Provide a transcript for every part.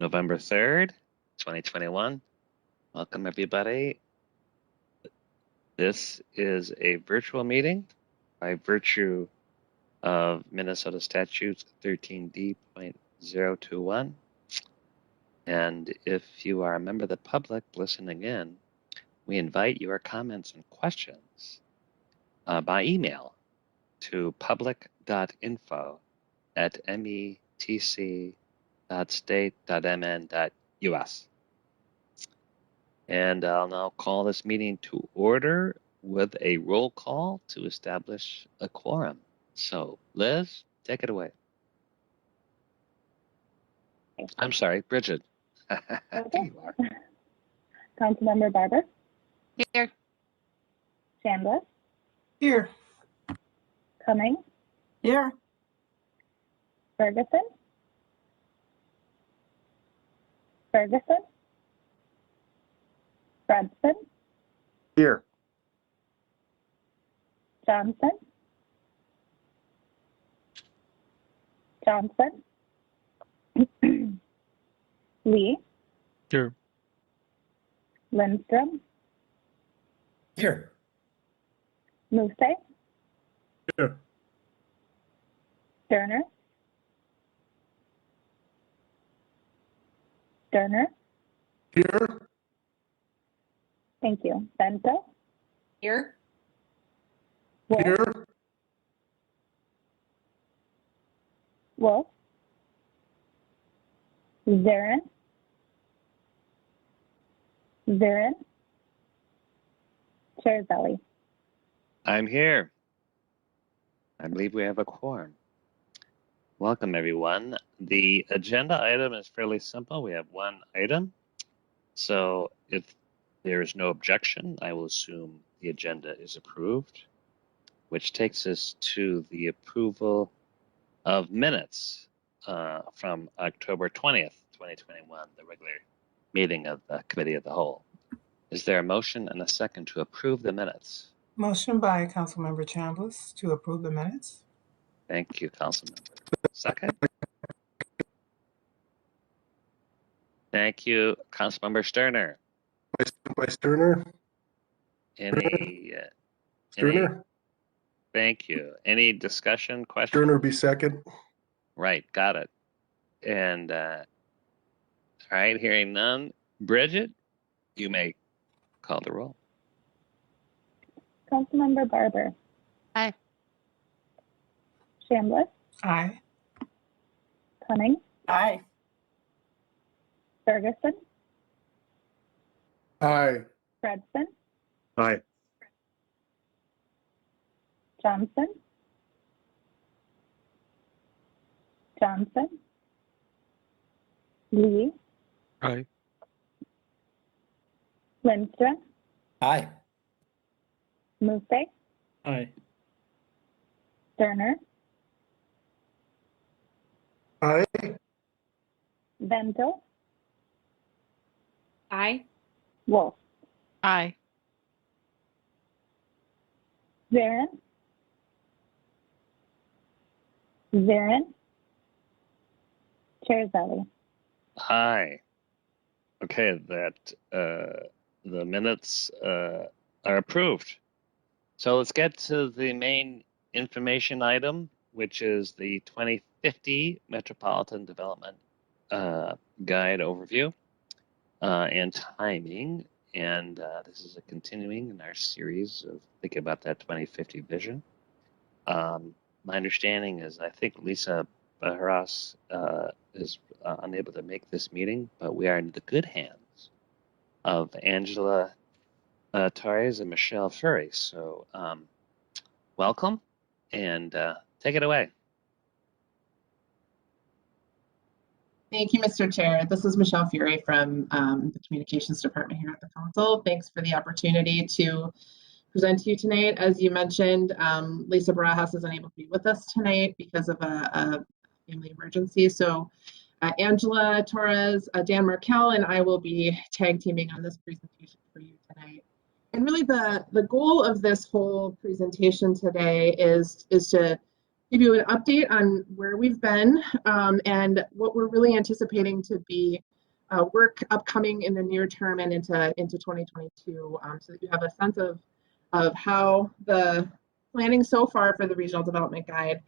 November 3rd, 2021. Welcome, everybody. This is a virtual meeting by virtue of Minnesota Statutes 13D.021. And if you are a member of the public listening in, we invite your comments and questions by email to public.info@metc.state.mn.us. And I'll now call this meeting to order with a roll call to establish a quorum. So, Liz, take it away. I'm sorry, Bridget. Okay. Councilmember Barber. Here. Chambliss. Here. Cummings. Here. Ferguson. Ferguson. Fredson. Here. Johnson. Johnson. Lee. Here. Lindstrom. Here. Muse. Here. Sterner. Sterner. Here. Thank you. Bento. Here. Wolf. Here. Wolf. Zarin. Zarin. Chair Zelli. I'm here. I believe we have a quorum. Welcome, everyone. The agenda item is fairly simple. We have one item. So if there is no objection, I will assume the agenda is approved, which takes us to the approval of minutes from October 20th, 2021, the regular meeting of the Committee of the Whole. Is there a motion and a second to approve the minutes? Motion by Councilmember Chambliss to approve the minutes. Thank you, Councilmember. Second? Thank you, Councilmember Sterner. By Sterner. Any, Sterner. thank you. Any discussion, question? Sterner be second. Right, got it. And, all right, hearing none. Bridget, you may call the roll. Councilmember Barber. Aye. Chambliss. Aye. Cummings. Aye. Ferguson. Aye. Fredson. Aye. Johnson. Johnson. Lee. Aye. Lindstrom. Aye. Muse. Aye. Sterner. Aye. Bento. Aye. Wolf. Aye. Zarin. Zarin. Chair Zelli. Aye. Okay, that the minutes are approved. So let's get to the main information item, which is the 2050 Metropolitan Development Guide overview and timing. And this is a continuing in our series of thinking about that 2050 vision. My understanding is I think Lisa Barajas is unable to make this meeting, but we are in the good hands of Angela Torres and Michelle Fure. So welcome and take it away. Thank you, Mr. Chair. This is Michelle Fure from the Communications Department here at the Council. Thanks for the opportunity to present to you tonight. As you mentioned, Lisa Barajas is unable to be with us tonight because of a family emergency. So Angela Torres, Dan Markell, and I will be tag teaming on this presentation for you tonight. And really the goal of this whole presentation today is to give you an update on where we've been and what we're really anticipating to be work upcoming in the near term and into 2022, so that you have a sense of how the planning so far for the Regional Development Guide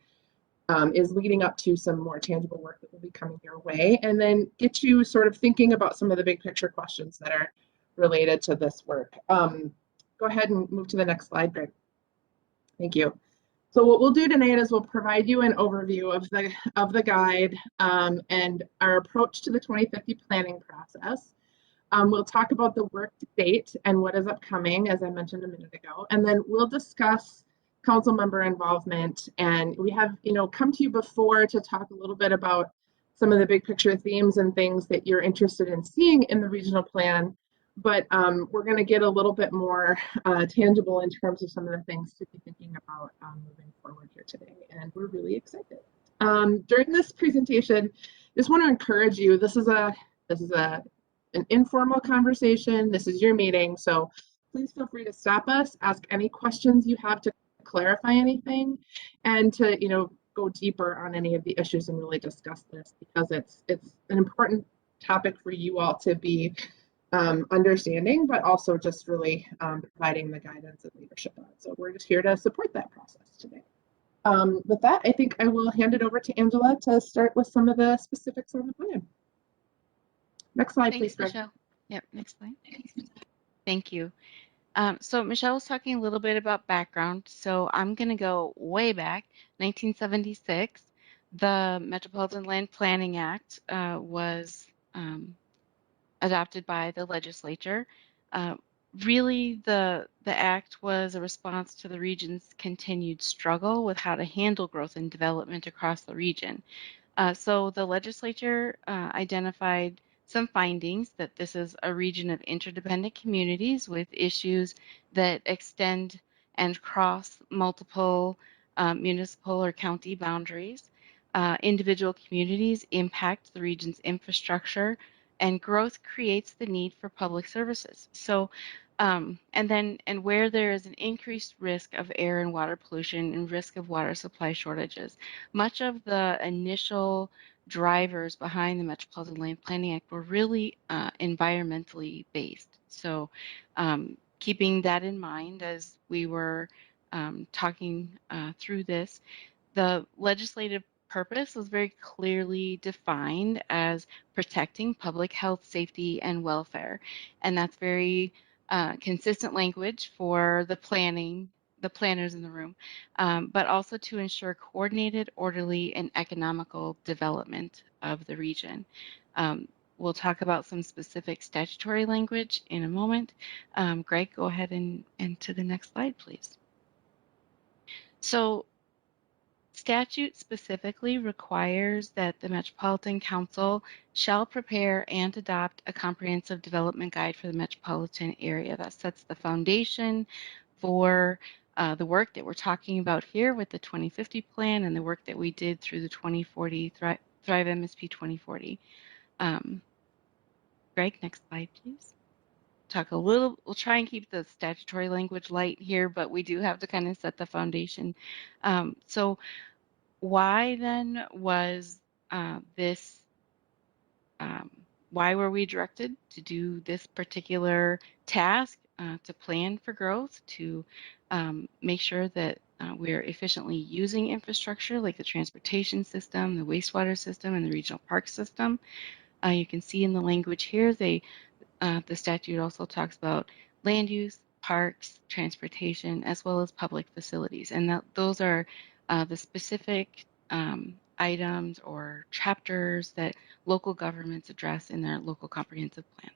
is leading up to some more tangible work that will be coming your way, and then get you sort of thinking about some of the big picture questions that are related to this work. Go ahead and move to the next slide, Greg. Thank you. So what we'll do tonight is we'll provide you an overview of the guide and our approach to the 2050 planning process. We'll talk about the work to date and what is upcoming, as I mentioned a minute ago, and then we'll discuss council member involvement. And we have, come to you before to talk a little bit about some of the big picture themes and things that you're interested in seeing in the regional plan. But we're going to get a little bit more tangible in terms of some of the things to be thinking about moving forward here today. And we're really excited. During this presentation, just want to encourage you, this is an informal conversation. This is your meeting. So please feel free to stop us, ask any questions you have to clarify anything, and to, go deeper on any of the issues and really discuss this, because it's an important topic for you all to be understanding, but also just really providing the guidance and leadership on. So we're just here to support that process today. With that, I think I will hand it over to Angela to start with some of the specifics on the plan. Next slide, Thanks, please, Greg. Michelle. Yep, next slide. Thank you. So Michelle was talking a little bit about background. So I'm going to go way back, 1976. The Metropolitan Land Planning Act was adopted by the legislature. Really, the act was a response to the region's continued struggle with how to handle growth and development across the region. So the legislature identified some findings that this is a region of interdependent communities with issues that extend and cross multiple municipal or county boundaries. Individual communities impact the region's infrastructure, and growth creates the need for public services. So, and where there is an increased risk of air and water pollution and risk of water supply shortages. Much of the initial drivers behind the Metropolitan Land Planning Act were really environmentally based. So keeping that in mind as we were talking through this, the legislative purpose was very clearly defined as protecting public health, safety, and welfare. And that's very consistent language for the planners in the room, but also to ensure coordinated, orderly, and economical development of the region. We'll talk about some specific statutory language in a moment. Greg, go ahead and to the next slide, please. So statute specifically requires that the Metropolitan Council shall prepare and adopt a comprehensive development guide for the metropolitan area that sets the foundation for the work that we're talking about here with the 2050 plan and the work that we did through the 2040 Thrive MSP 2040. Greg, next slide, please. We'll try and keep the statutory language light here, but we do have to kind of set the foundation. So why then was why were we directed to do this particular task, to plan for growth, to make sure that we're efficiently using infrastructure like the transportation system, the wastewater system, and the regional park system? You can see in the language here, the statute also talks about land use, parks, transportation, as well as public facilities. And those are the specific items or chapters that local governments address in their local comprehensive plan.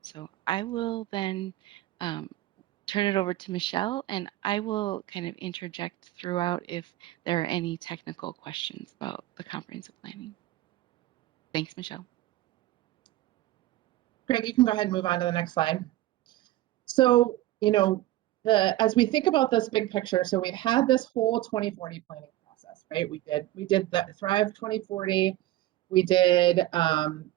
So I will then turn it over to Michelle, and I will kind of interject throughout if there are any technical questions about the comprehensive planning. Thanks, Michelle. Greg, you can go ahead and move on to the next slide. So, as we think about this big picture, so we've had this whole 2040 planning process, right? We did the Thrive 2040. We did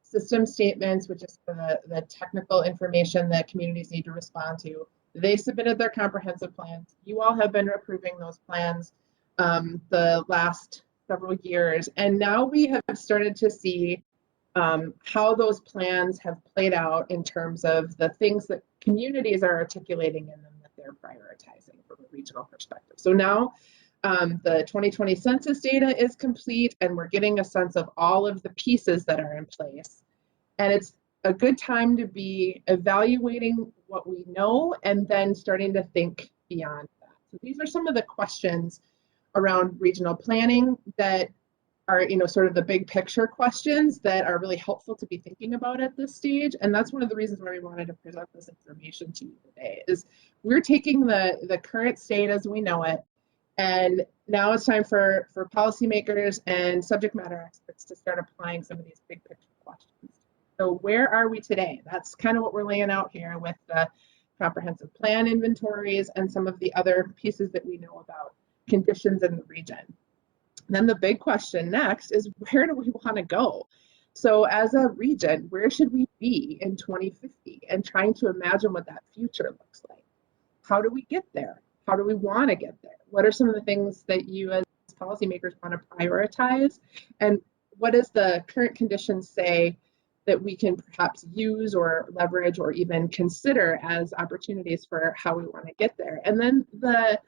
system statements, which is for the technical information that communities need to respond to. They submitted their comprehensive plans. You all have been approving those plans. the last several years. And now we have started to see how those plans have played out in terms of the things that communities are articulating in them that they're prioritizing from a regional perspective. So now the 2020 census data is complete, and we're getting a sense of all of the pieces that are in place. And it's a good time to be evaluating what we know and then starting to think beyond that. So these are some of the questions around regional planning that are, sort of the big picture questions that are really helpful to be thinking about at this stage. And that's one of the reasons why we wanted to present this information to you today, is we're taking the current state as we know it, and now it's time for policymakers and subject matter experts to start applying some of these big picture questions. So where are we today? That's kind of what we're laying out here with the comprehensive plan inventories and some of the other pieces that we know about conditions in the region. Then the big question next is, where do we want to go? So as a region, where should we be in 2050? And trying to imagine what that future looks like. How do we get there? How do we want to get there? What are some of the things that you as policymakers want to prioritize? And what does the current conditions say that we can perhaps use or leverage or even consider as opportunities for how we want to get there? And then the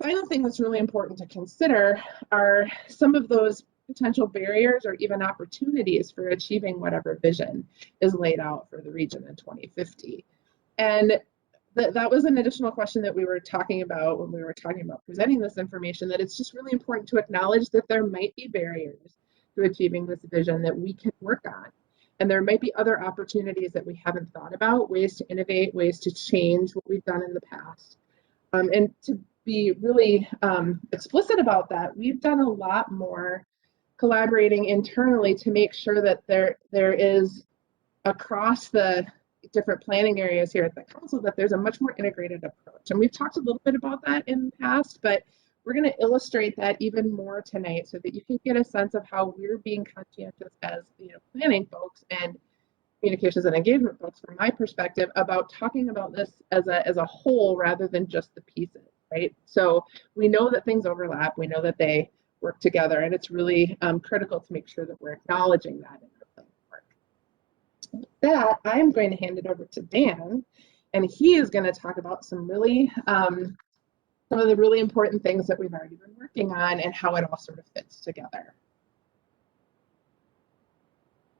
final thing that's really important to consider are some of those potential barriers or even opportunities for achieving whatever vision is laid out for the region in 2050. And that was an additional question that we were talking about when we were talking about presenting this information, that it's just really important to acknowledge that there might be barriers to achieving this vision that we can work on. And there might be other opportunities that we haven't thought about, ways to innovate, ways to change what we've done in the past. And to be really explicit about that, we've done a lot more collaborating internally to make sure that there is, across the different planning areas here at the council, that there's a much more integrated approach. And we've talked a little bit about that in the past, but we're going to illustrate that even more tonight so that you can get a sense of how we're being conscientious as planning folks and communications and engagement folks, from my perspective, about talking about this as a whole rather than just the pieces, right? So we know that things overlap, we know that they work together, and it's really critical to make sure that we're acknowledging that in our planning work. With that, I'm going to hand it over to Dan, and he is going to talk about some of the really important things that we've already been working on and how it all sort of fits together.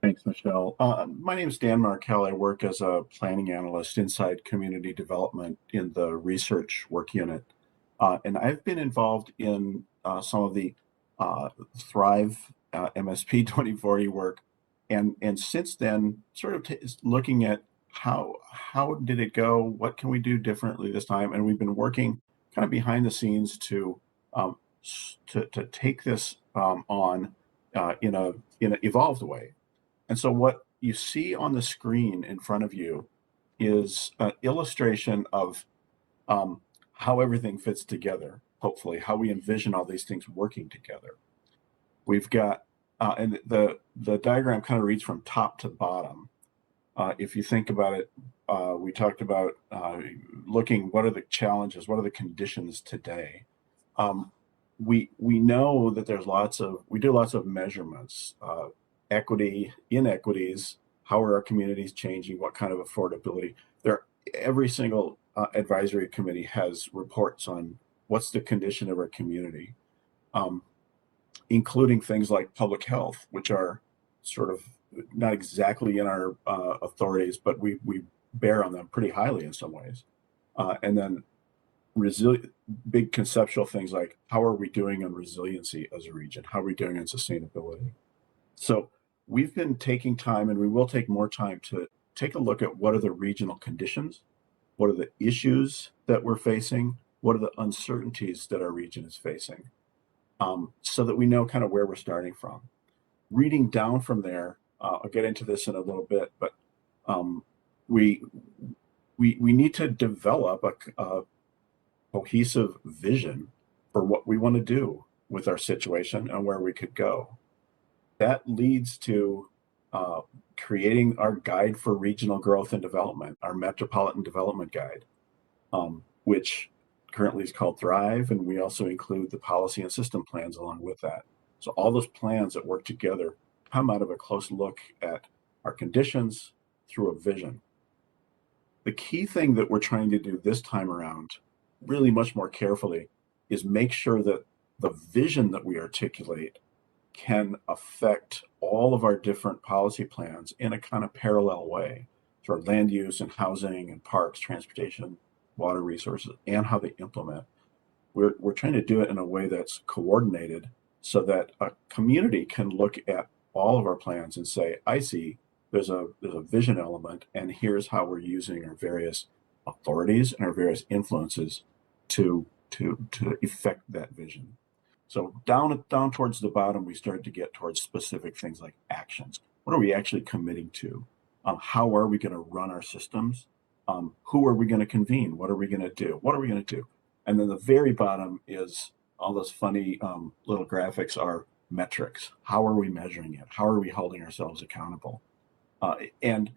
Thanks, Michelle. My name is Dan Markell. I work as a planning analyst inside community development in the research work unit. And I've been involved in some of the Thrive MSP 2040 work. And since then, sort of looking at how did it go? What can we do differently this time? And we've been working kind of behind the scenes to take this on in an evolved way. And so what you see on the screen in front of you is an illustration of how everything fits together, hopefully, how we envision all these things working together. We've got, and the diagram kind of reads from top to bottom. If you think about it, we talked about looking, what are the challenges, what are the conditions today? We know that we do lots of measurements, equity, inequities, how are our communities changing, what kind of affordability. Every single advisory committee has reports on what's the condition of our community, including things like public health, which are sort of not exactly in our authorities, but we bear on them pretty highly in some ways. And then big conceptual things like, how are we doing on resiliency as a region? How are we doing on sustainability? So we've been taking time, and we will take more time, to take a look at what are the regional conditions, what are the issues that we're facing, what are the uncertainties that our region is facing, so that we know kind of where we're starting from. Reading down from there, I'll get into this in a little bit, but we need to develop a cohesive vision for what we want to do with our situation and where we could go. That leads to creating our guide for regional growth and development, our Metropolitan Development Guide, which currently is called Thrive, and we also include the policy and system plans along with that. So all those plans that work together come out of a close look at our conditions through a vision. The key thing that we're trying to do this time around, really much more carefully, is make sure that the vision that we articulate can affect all of our different policy plans in a kind of parallel way, sort of land use and housing and parks, transportation, water resources, and how they implement. We're trying to do it in a way that's coordinated so that a community can look at all of our plans and say, I see there's a vision element, and here's how we're using our various authorities and our various influences to effect that vision. So down towards the bottom, we start to get towards specific things like actions. What are we actually committing to? How are we going to run our systems? Who are we going to convene? What are we going to do? What are we going to do? And then the very bottom is all those funny little graphics are metrics. How are we measuring it? How are we holding ourselves accountable? And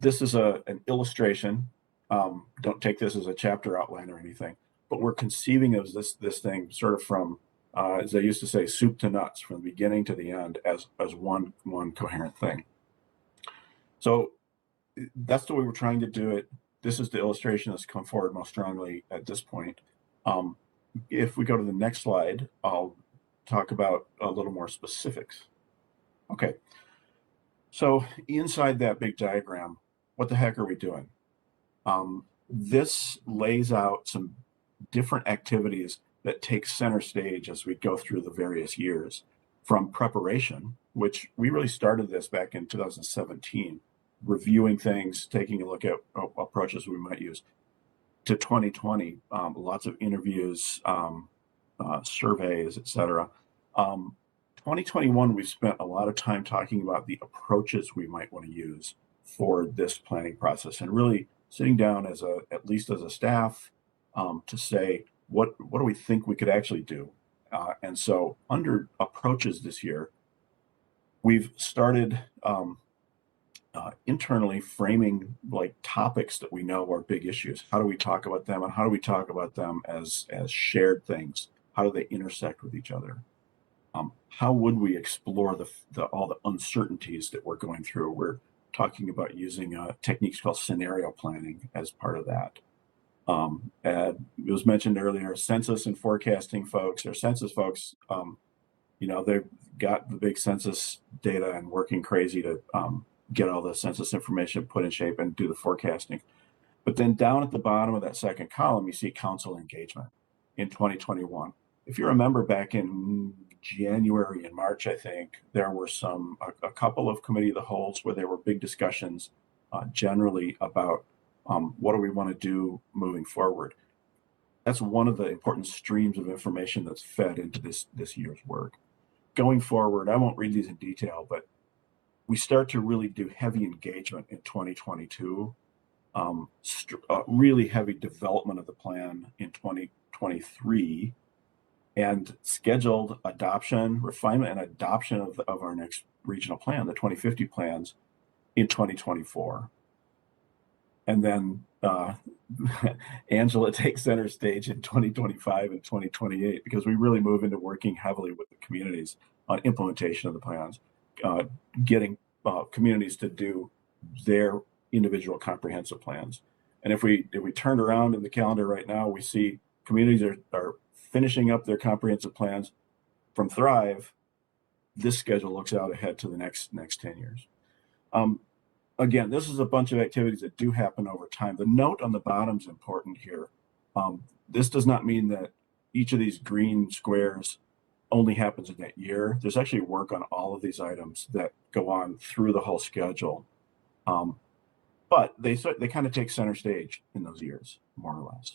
this is an illustration. Don't take this as a chapter outline or anything, but we're conceiving of this thing sort of from, as I used to say, soup to nuts, from the beginning to the end as one coherent thing. So that's the way we're trying to do it. This is the illustration that's come forward most strongly at this point. If we go to the next slide, I'll talk about a little more specifics. Okay, so inside that big diagram, what the heck are we doing? This lays out some different activities that take center stage as we go through the various years, from preparation, which we really started this back in 2017, reviewing things, taking a look at approaches we might use, to 2020, lots of interviews, surveys, etc. 2021, we've spent a lot of time talking about the approaches we might want to use for this planning process, and really sitting down as at least as a staff to say, what do we think we could actually do? And so under approaches this year, we've started internally framing like topics that we know are big issues. How do we talk about them, and how do we talk about them as shared things? How do they intersect with each other? How would we explore all the uncertainties that we're going through? We're talking about using techniques called scenario planning as part of that. It was mentioned earlier, census and forecasting folks, or census folks, they've got the big census data and working crazy to get all the census information put in shape and do the forecasting. But then down at the bottom of that second column, you see council engagement in 2021. If you remember back in January and March, I think, there were a couple of committee of the wholes where there were big discussions generally about what do we want to do moving forward. That's one of the important streams of information that's fed into this year's work. Going forward, I won't read these in detail, but we start to really do heavy engagement in 2022, really heavy development of the plan in 2023, and scheduled adoption, refinement, and adoption of our next regional plan, the 2050 plans, in 2024. And then Angela takes center stage in 2025 and 2028, because we really move into working heavily with the communities on implementation of the plans, getting communities to do their individual comprehensive plans. And if we turn around in the calendar right now, we see communities are finishing up their comprehensive plans from Thrive. This schedule looks out ahead to the next 10 years. Again, this is a bunch of activities that do happen over time. The note on the bottom is important here. This does not mean that each of these green squares only happens in that year. There's actually work on all of these items that go on through the whole schedule. But they kind of take center stage in those years, more or less.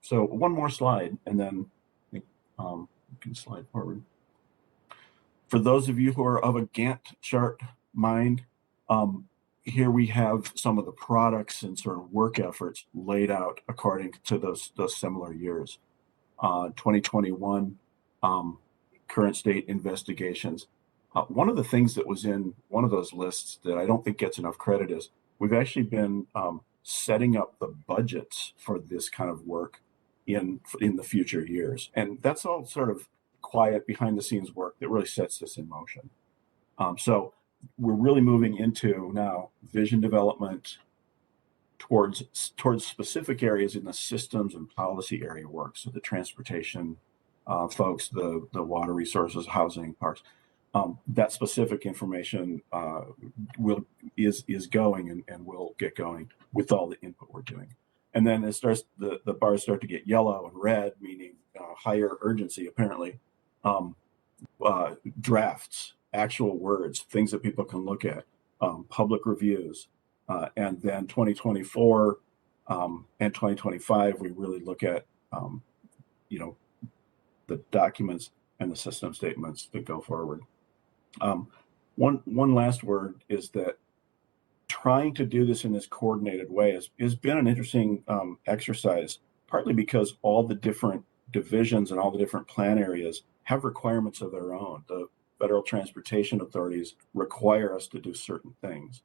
So one more slide, and then we can slide forward. For those of you who are of a Gantt chart mind, here we have some of the products and sort of work efforts laid out according to those similar years. 2021, current state investigations. One of the things that was in one of those lists that I don't think gets enough credit is we've actually been setting up the budgets for this kind of work in the future years. And that's all sort of quiet behind the scenes work that really sets this in motion. So we're really moving into now vision development towards specific areas in the systems and policy area work. So the transportation folks, the water resources, housing, parks, that specific information is going and will get going with all the input we're doing. And then it starts, the bars start to get yellow and red, meaning higher urgency, apparently. Drafts, actual words, things that people can look at, public reviews. And then 2024 and 2025, we really look at, the documents and the system statements that go forward. One last word is that trying to do this in this coordinated way has been an interesting exercise, partly because all the different divisions and all the different plan areas have requirements of their own. The federal transportation authorities require us to do certain things.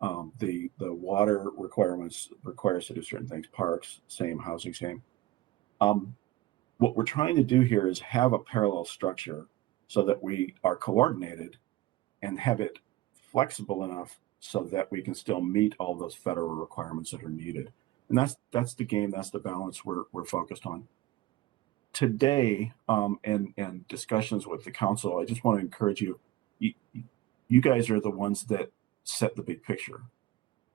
The water requirements require us to do certain things. Parks, same. Housing, same. What we're trying to do here is have a parallel structure so that we are coordinated and have it flexible enough so that we can still meet all those federal requirements that are needed. And that's the game, that's the balance we're focused on. Today, and discussions with the council, I just want to encourage you, you guys are the ones that set the big picture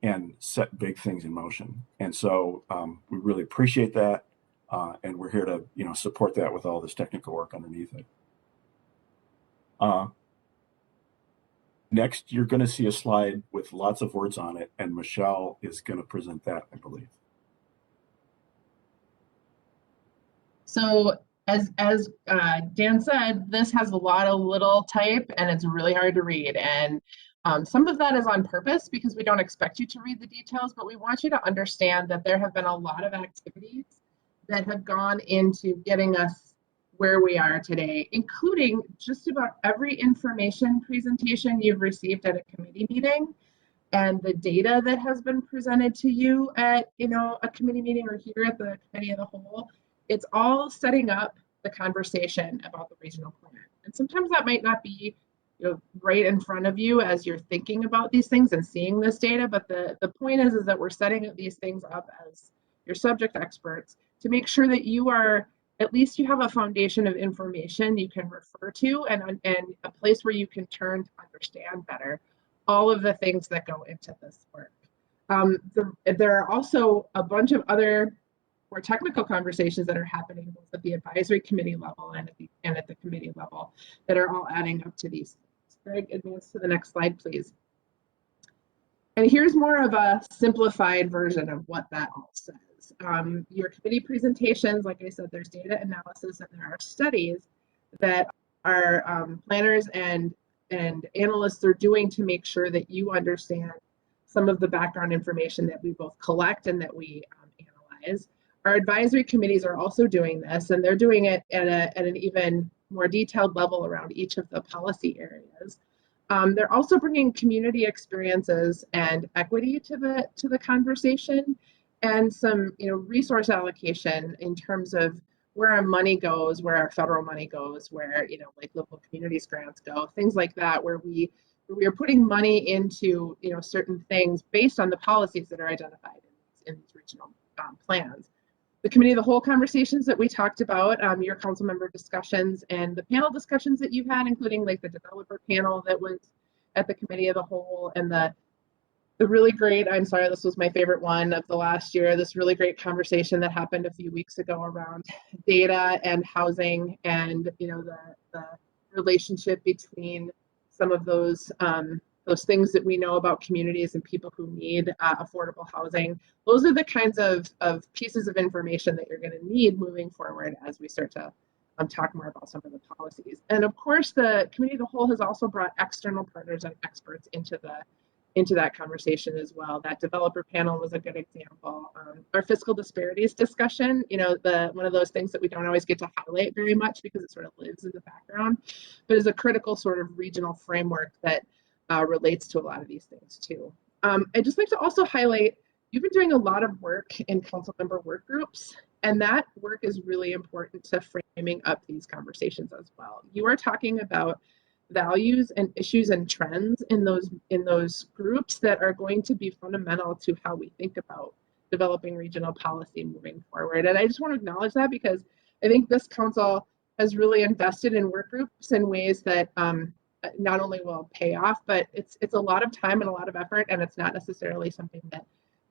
and set big things in motion. And so we really appreciate that. And we're here to, support that with all this technical work underneath it. Next, you're going to see a slide with lots of words on it, and Michelle is going to present that, I believe. So as Dan said, this has a lot of little type and it's really hard to read. And some of that is on purpose because we don't expect you to read the details, but we want you to understand that there have been a lot of activities that have gone into getting us where we are today, including just about every information presentation you've received at a committee meeting and the data that has been presented to you at a committee meeting or here at the committee of the whole. It's all setting up the conversation about the regional plan. And sometimes that might not be right in front of you as you're thinking about these things and seeing this data, but the point is that we're setting these things up as your subject experts to make sure that you are, at least you have a foundation of information you can refer to and a place where you can turn to understand better all of the things that go into this work. There are also a bunch of other more technical conversations that are happening both at the advisory committee level and at the committee level that are all adding up to these things. Greg, advance to the next slide, please. And here's more of a simplified version of what that all says. Your committee presentations, like I said, there's data analysis and there are studies that our planners and analysts are doing to make sure that you understand some of the background information that we both collect and that we analyze. Our advisory committees are also doing this, and they're doing it at an even more detailed level around each of the policy areas. They're also bringing community experiences and equity to the conversation, and some resource allocation in terms of where our money goes, where our federal money goes, where like local communities grants go, things like that, where we are putting money into certain things based on the policies that are identified in these regional plans. The committee of the whole conversations that we talked about, your council member discussions and the panel discussions that you've had, including like the developer panel that was at the committee of the whole, and the really great, I'm sorry, this was my favorite one of the last year, this really great conversation that happened a few weeks ago around data and housing and the relationship between some of those things that we know about communities and people who need affordable housing. Those are the kinds of pieces of information that you're going to need moving forward as we start to talk more about some of the policies. And of course, the committee of the whole has also brought external partners and experts into that conversation as well. That developer panel was a good example. Our fiscal disparities discussion, one of those things that we don't always get to highlight very much because it sort of lives in the background, but is a critical sort of regional framework that relates to a lot of these things too. I'd just like to also highlight, you've been doing a lot of work in council member work groups, And that work is really important to framing up these conversations as well. You are talking about values and issues and trends in those groups that are going to be fundamental to how we think about developing regional policy moving forward. And I just want to acknowledge that, because I think this council has really invested in work groups in ways that not only will pay off, but it's a lot of time and a lot of effort, and it's not necessarily something that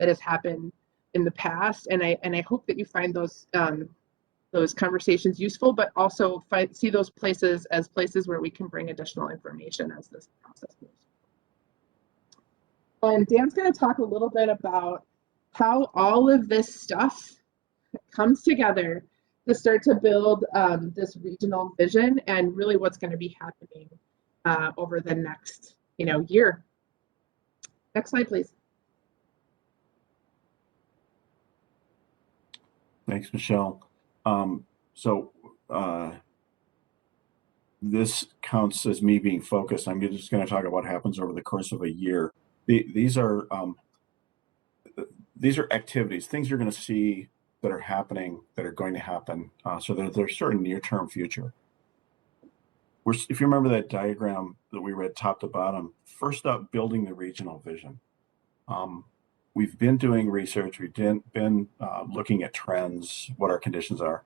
has happened in the past. And I hope that you find those conversations useful, but also see those places as places where we can bring additional information as this process moves. And Dan's going to talk a little bit about how all of this stuff comes together to start to build this regional vision, and really what's going to be happening over the next year. Next slide, please. Thanks, Michelle. This counts as me being focused. I'm just going to talk about what happens over the course of a year. These are activities, things you're going to see that are happening, that are going to happen. So they're sort of near-term future. If you remember that diagram that we read top to bottom, first up, building the regional vision. We've been doing research, we've been looking at trends, what our conditions are,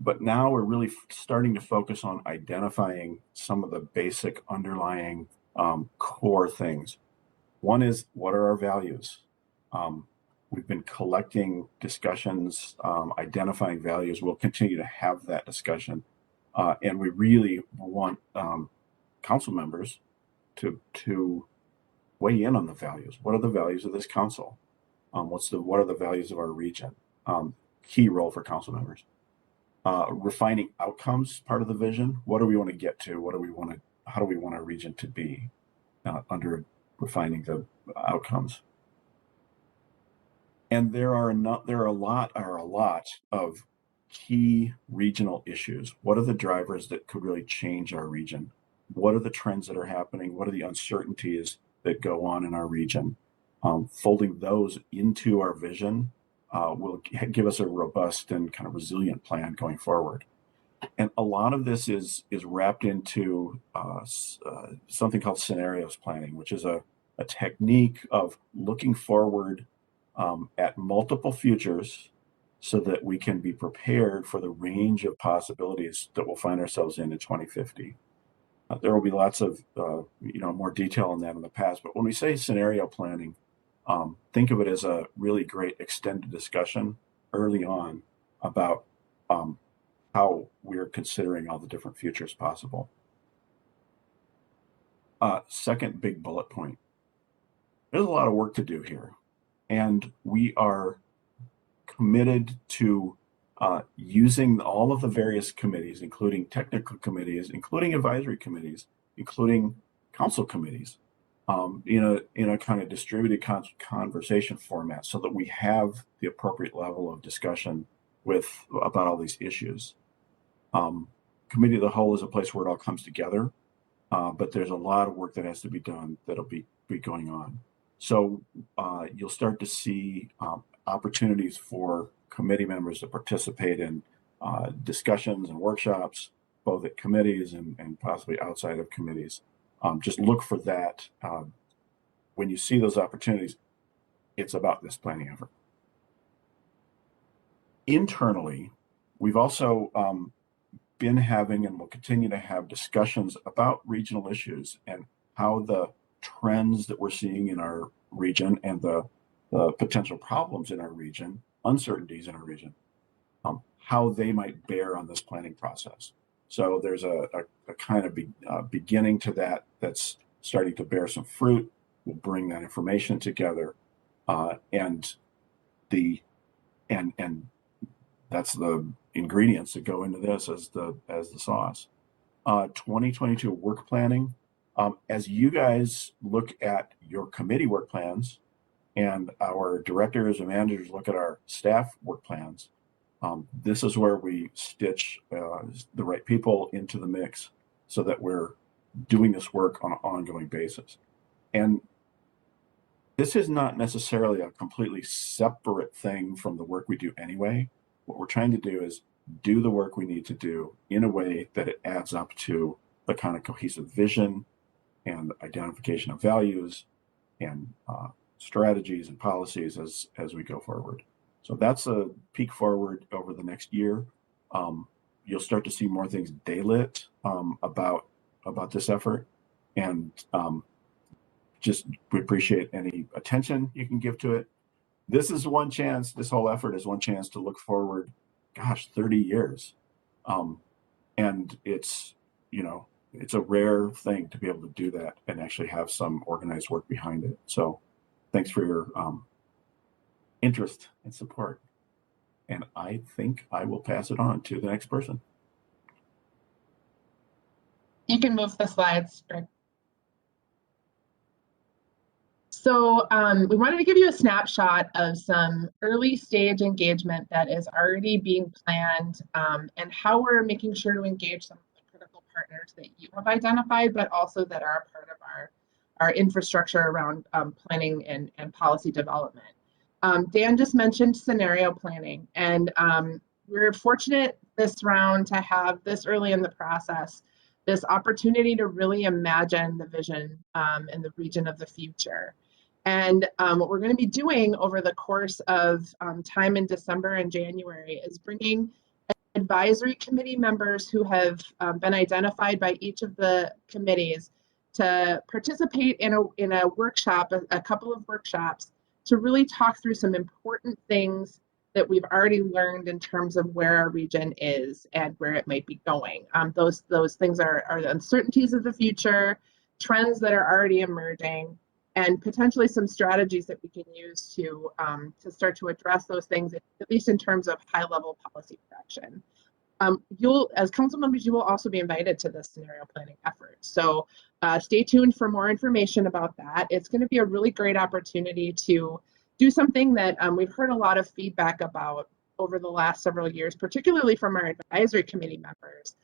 but now we're really starting to focus on identifying some of the basic underlying core things. One is, what are our values? We've been collecting discussions, identifying values. We'll continue to have that discussion. And we really want council members to weigh in on the values. What are the values of this council? What are the values of our region? Key role for council members. Refining outcomes, part of the vision. What do we want to get to? How do we want our region to be under refining the outcomes? And there are a lot of key regional issues. What are the drivers that could really change our region? What are the trends that are happening? What are the uncertainties that go on in our region? Folding those into our vision will give us a robust and kind of resilient plan going forward. And a lot of this is wrapped into something called scenarios planning, which is a technique of looking forward at multiple futures so that we can be prepared for the range of possibilities that we'll find ourselves in 2050. There will be lots of more detail on that in the past, but when we say scenario planning, think of it as a really great extended discussion early on about how we're considering all the different futures possible. Second big bullet point. There's a lot of work to do here, and we are committed to using all of the various committees, including technical committees, including advisory committees, including council committees, in a kind of distributed conversation format, so that we have the appropriate level of discussion about all these issues. Committee of the whole is a place where it all comes together, but there's a lot of work that has to be done that'll be going on. So you'll start to see opportunities for committee members to participate in discussions and workshops, both at committees and possibly outside of committees. Just look for that. When you see those opportunities, it's about this planning effort. Internally, we've also been having and will continue to have discussions about regional issues and how the trends that we're seeing in our region and the potential problems in our region, uncertainties in our region, how they might bear on this planning process. So there's a kind of beginning to that's starting to bear some fruit. We'll bring that information together, and that's the ingredients that go into this as the sauce. 2022 work planning. As you guys look at your committee work plans, and our directors and managers look at our staff work plans, this is where we stitch the right people into the mix so that we're doing this work on an ongoing basis. And this is not necessarily a completely separate thing from the work we do anyway. What we're trying to do is do the work we need to do in a way that it adds up to the kind of cohesive vision and identification of values and strategies and policies as we go forward. So that's a peek forward over the next year. You'll start to see more things daylit about this effort, and just we appreciate any attention you can give to it. This is one chance. This whole effort is one chance to look forward. Gosh, 30 years, and it's it's a rare thing to be able to do that and actually have some organized work behind it. So, thanks for your interest and support. And I think I will pass it on to the next person. You can move the slides, Greg. So we wanted to give you a snapshot of some early stage engagement that is already being planned, and how we're making sure to engage some of the critical partners that you have identified, but also that are part of our infrastructure around planning and policy development. Dan just mentioned scenario planning, and we're fortunate this round to have this early in the process this opportunity to really imagine the vision and the region of the future. And what we're going to be doing over the course of time in December and January is bringing advisory committee members who have been identified by each of the committees to participate in a workshop, a couple of workshops, to really talk through some important things that we've already learned in terms of where our region is and where it might be going. Those things are the uncertainties of the future, trends that are already emerging, and potentially some strategies that we can use to start to address those things, at least in terms of high-level policy direction. As council members, you will also be invited to this scenario planning effort. So stay tuned for more information about that. It's going to be a really great opportunity to do something that we've heard a lot of feedback about over the last several years, particularly from our advisory committee members,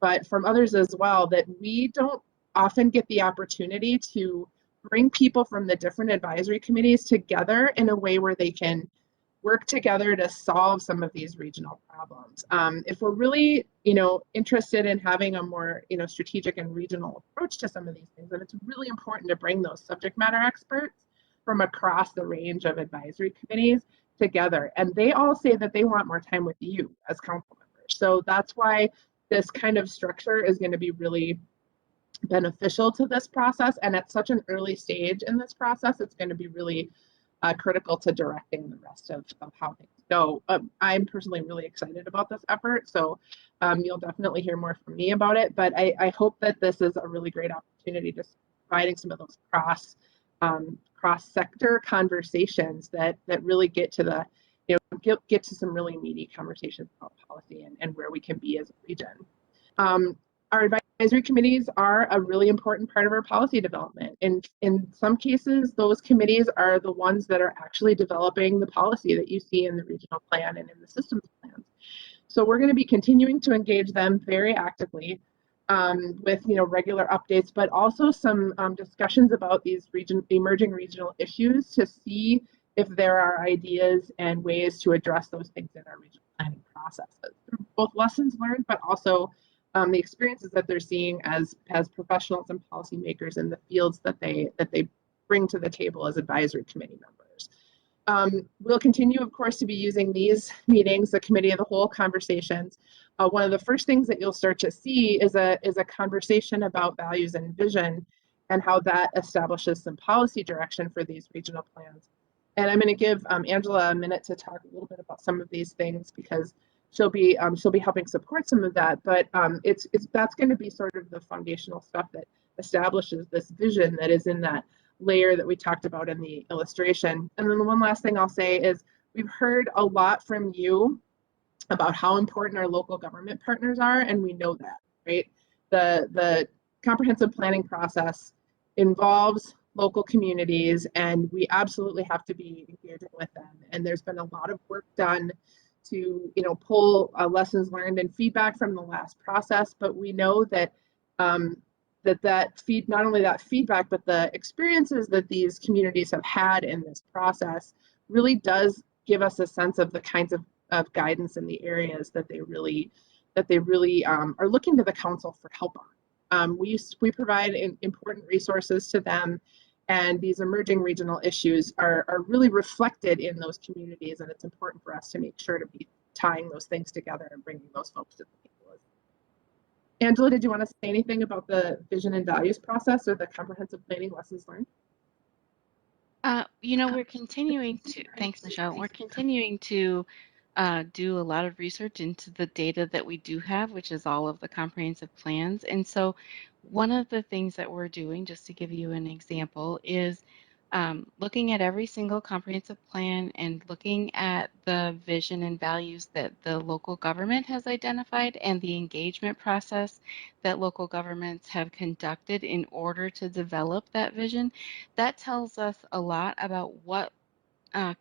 but from others as well, that we don't often get the opportunity to bring people from the different advisory committees together in a way where they can work together to solve some of these regional problems. If we're really, interested in having a more, strategic and regional approach to some of these things, then it's really important to bring those subject matter experts from across the range of advisory committees together. And they all say that they want more time with you as council members. So that's why this kind of structure is going to be really beneficial to this process. And at such an early stage in this process, it's going to be really critical to directing the rest of how things go. I'm personally really excited about this effort, so you'll definitely hear more from me about it, but I hope that this is a really great opportunity to providing some of those cross-sector conversations that really get to the, get to some really meaty conversations about policy and where we can be as a region. Our advisory committees are a really important part of our policy development. And in some cases, those committees are the ones that are actually developing the policy that you see in the regional plan and in the systems plans. So we're going to be continuing to engage them very actively with regular updates, but also some discussions about these emerging regional issues to see if there are ideas and ways to address those things in our regional planning processes. Both lessons learned, but also the experiences that they're seeing as professionals and policymakers in the fields that they bring to the table as advisory committee members. We'll continue, of course, to be using these meetings, the committee of the whole conversations. One of the first things that you'll start to see is a conversation about values and vision and how that establishes some policy direction for these regional plans. And I'm going to give Angela a minute to talk a little bit about some of these things because she'll be helping support some of that, but that's going to be sort of the foundational stuff that establishes this vision that is in that layer that we talked about in the illustration. And then the one last thing I'll say is we've heard a lot from you about how important our local government partners are, and we know that, right? The comprehensive planning process involves local communities, and we absolutely have to be engaging with them. And there's been a lot of work done to pull lessons learned and feedback from the last process, but we know that not only that feedback, but the experiences that these communities have had in this process really does give us a sense of the kinds of guidance in the areas that they really are looking to the council for help on. We provide important resources to them, and these emerging regional issues are really reflected in those communities, and it's important for us to make sure to be tying those things together and bringing those folks to the table. Angela, did you want to say anything about the vision and values process or the comprehensive planning lessons learned? We're continuing to, thanks, Michelle. We're continuing to do a lot of research into the data that we do have, which is all of the comprehensive plans. And so one of the things that we're doing, just to give you an example, is looking at every single comprehensive plan and looking at the vision and values that the local government has identified and the engagement process that local governments have conducted in order to develop that vision. That tells us a lot about what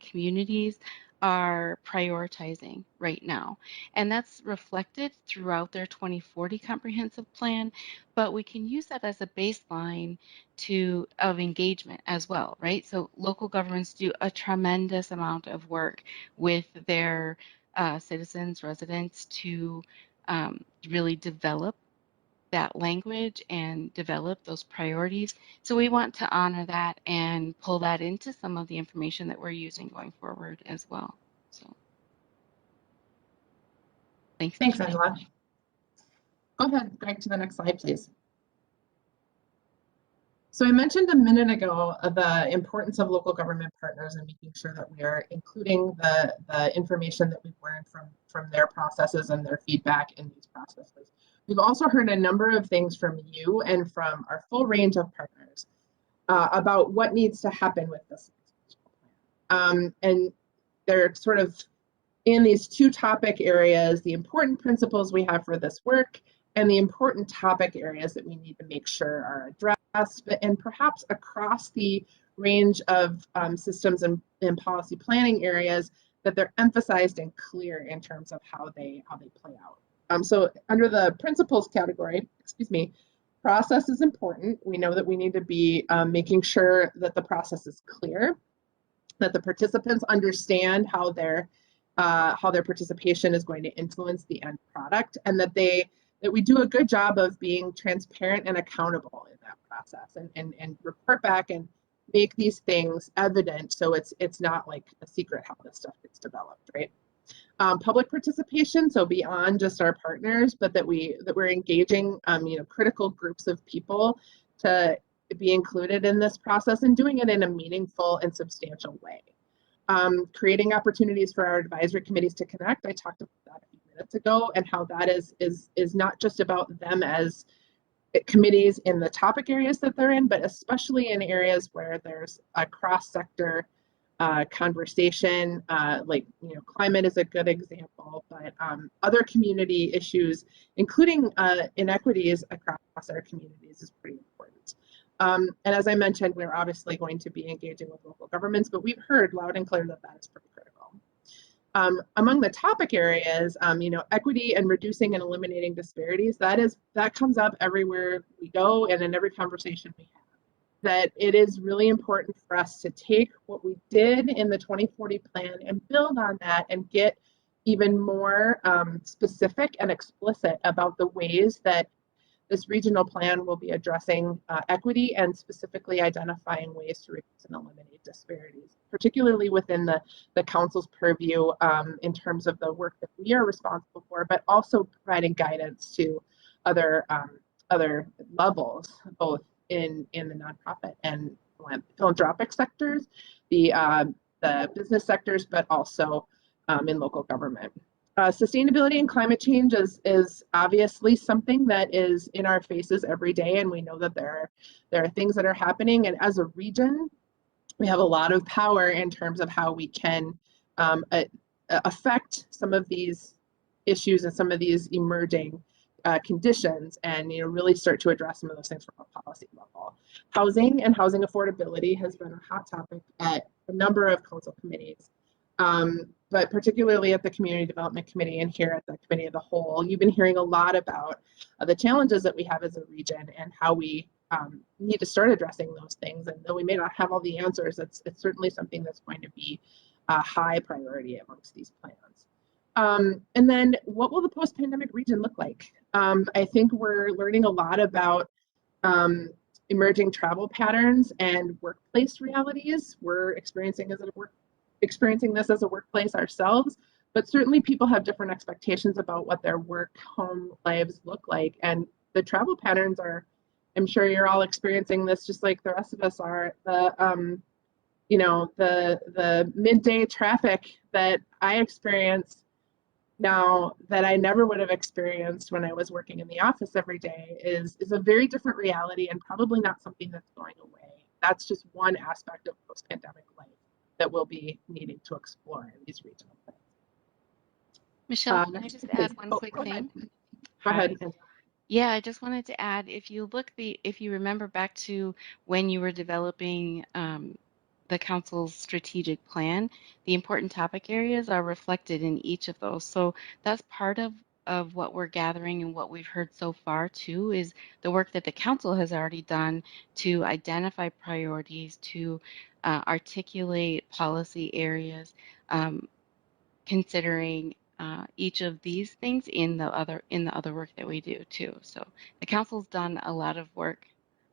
communities are prioritizing right now. And that's reflected throughout their 2040 comprehensive plan, but we can use that as a baseline of engagement as well, right? So local governments do a tremendous amount of work with their citizens, residents to really develop that language and develop those priorities. So we want to honor that and pull that into some of the information that we're using going forward as well. So thanks. Thanks, Angela. Go ahead, Greg, to the next slide, please. So I mentioned a minute ago the importance of local government partners and making sure that we are including the information that we've learned from their processes and their feedback in these processes. We've also heard a number of things from you and from our full range of partners about what needs to happen with this. And they're sort of in these two topic areas, the important principles we have for this work and the important topic areas that we need to make sure are addressed, and perhaps across the range of systems and policy planning areas, that they're emphasized and clear in terms of how they play out. So under the principles category, process is important. We know that we need to be making sure that the process is clear, that the participants understand how their participation is going to influence the end product, and that we do a good job of being transparent and accountable in that process, and report back and make these things evident, so it's not like a secret how this stuff gets developed, right? Public participation, so beyond just our partners, but that we're engaging critical groups of people to be included in this process and doing it in a meaningful and substantial way. Creating opportunities for our advisory committees to connect. I talked about that a few minutes ago, and how that is not just about them as committees in the topic areas that they're in, but especially in areas where there's a cross-sector conversation, like climate is a good example, but other community issues, including inequities across our communities, is pretty important. And as I mentioned, we're obviously going to be engaging with local governments, but we've heard loud and clear that that is pretty critical. Among the topic areas, equity and reducing and eliminating disparities, that comes up everywhere we go and in every conversation we have. That it is really important for us to take what we did in the 2040 plan and build on that and get even more specific and explicit about the ways that this regional plan will be addressing equity and specifically identifying ways to reduce and eliminate disparities, particularly within the council's purview in terms of the work that we are responsible for, but also providing guidance to other levels, both in the nonprofit and philanthropic sectors, the business sectors, but also in local government. Sustainability and climate change is obviously something that is in our faces every day, and we know that there are things that are happening, and as a region, we have a lot of power in terms of how we can affect some of these issues and some of these emerging conditions, and really start to address some of those things from a policy level. Housing and housing affordability has been a hot topic at a number of council committees. but particularly at the Community Development Committee and here at the Committee of the Whole, you've been hearing a lot about the challenges that we have as a region and how we need to start addressing those things. And though we may not have all the answers, it's certainly something that's going to be a high priority amongst these plans. And then what will the post-pandemic region look like? I think we're learning a lot about emerging travel patterns and workplace realities. We're experiencing this as a workplace ourselves, but certainly people have different expectations about what their work-home lives look like. And the travel patterns are, I'm sure you're all experiencing this just like the rest of us are. You know, the midday traffic that I experience now that I never would have experienced when I was working in the office every day is a very different reality and probably not something that's going away. That's just one aspect of post-pandemic life that we'll be needing to explore in these regional plans. Michelle, can I just add one quick thing? Go ahead. Yeah, I just wanted to add, if you remember back to when you were developing the council's strategic plan, the important topic areas are reflected in each of those. So that's part of what we're gathering and what we've heard so far too, is the work that the council has already done to identify priorities, to articulate policy areas, considering each of these things in the other work that we do too. So the council's done a lot of work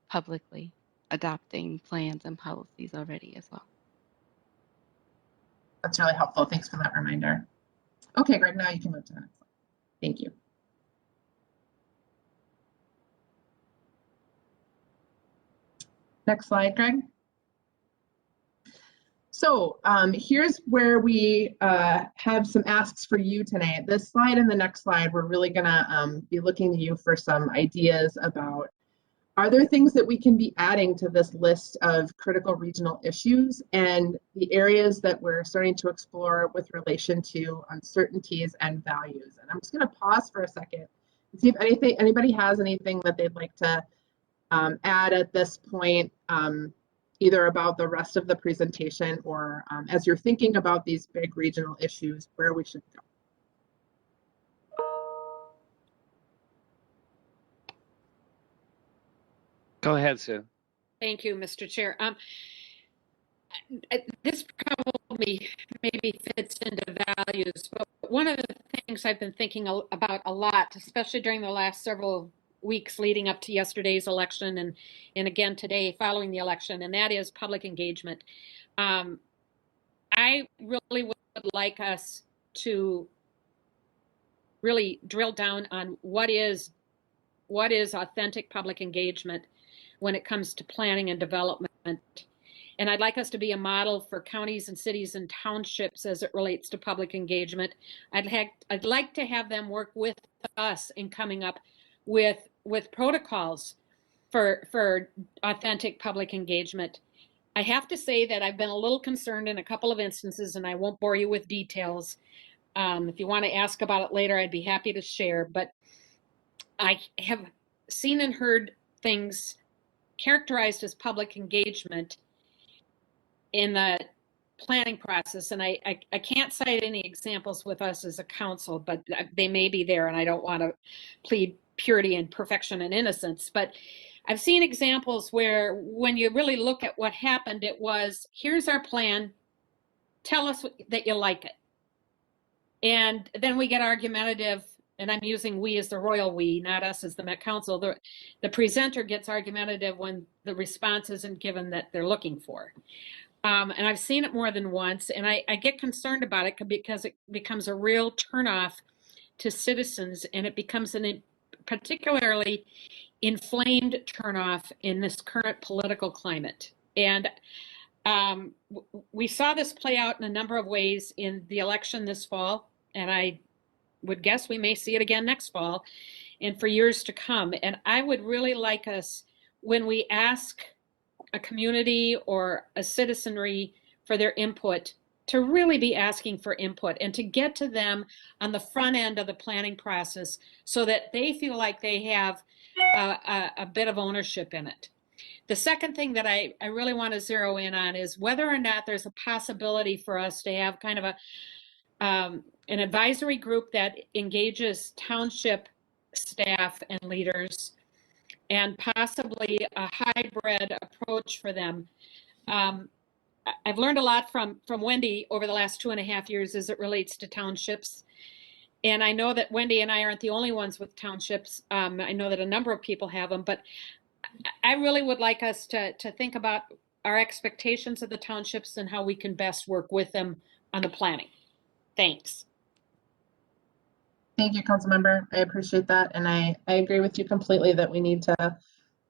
publicly adopting plans and policies already as well. That's really helpful. Thanks for that reminder. Okay, Greg, now you can move to the next slide. Thank you. Next slide, Greg. So here's where we have some asks for you tonight. This slide and the next slide, we're really gonna be looking to you for some ideas about, are there things that we can be adding to this list of critical regional issues and the areas that we're starting to explore with relation to uncertainties and values? And I'm just gonna pause for a second and see if anybody has anything that they'd like to add at this point, either about the rest of the presentation or as you're thinking about these big regional issues, where we should go. Go ahead, Sue. Thank you, Mr. Chair. This probably maybe fits into values, but one of the things I've been thinking about a lot, especially during the last several weeks leading up to yesterday's election and again today following the election, and that is public engagement. I really would like us to really drill down on what is authentic public engagement when it comes to planning and development. And I'd like us to be a model for counties and cities and townships as it relates to public engagement. I'd like to have them work with us in coming up with protocols for authentic public engagement. I have to say that I've been a little concerned in a couple of instances, and I won't bore you with details. If you want to ask about it later, I'd be happy to share. But I have seen and heard things characterized as public engagement in the planning process, and I can't cite any examples with us as a council, but they may be there, and I don't want to plead purity and perfection and innocence, but I've seen examples where when you really look at what happened, it was, here's our plan, tell us that you like it. And then we get argumentative, and I'm using we as the royal we, not us as the Met Council. The presenter gets argumentative when the response isn't given that they're looking for. And I've seen it more than once, and I get concerned about it because it becomes a real turnoff to citizens, and it becomes a particularly inflamed turnoff in this current political climate. And we saw this play out in a number of ways in the election this fall, and I would guess we may see it again next fall and for years to come. And I would really like us, when we ask a community or a citizenry for their input, to really be asking for input and to get to them on the front end of the planning process so that they feel like they have a bit of ownership in it. The second thing that I really want to zero in on is whether or not there's a possibility for us to have kind of a an advisory group that engages township staff and leaders, and possibly a hybrid approach for them. I've learned a lot from Wendy over the last 2.5 years as it relates to townships. And I know that Wendy and I aren't the only ones with townships. I know that a number of people have them, but I really would like us to think about our expectations of the townships and how we can best work with them on the planning. Thanks. Thank you, Councilmember. I appreciate that. And I agree with you completely that we need to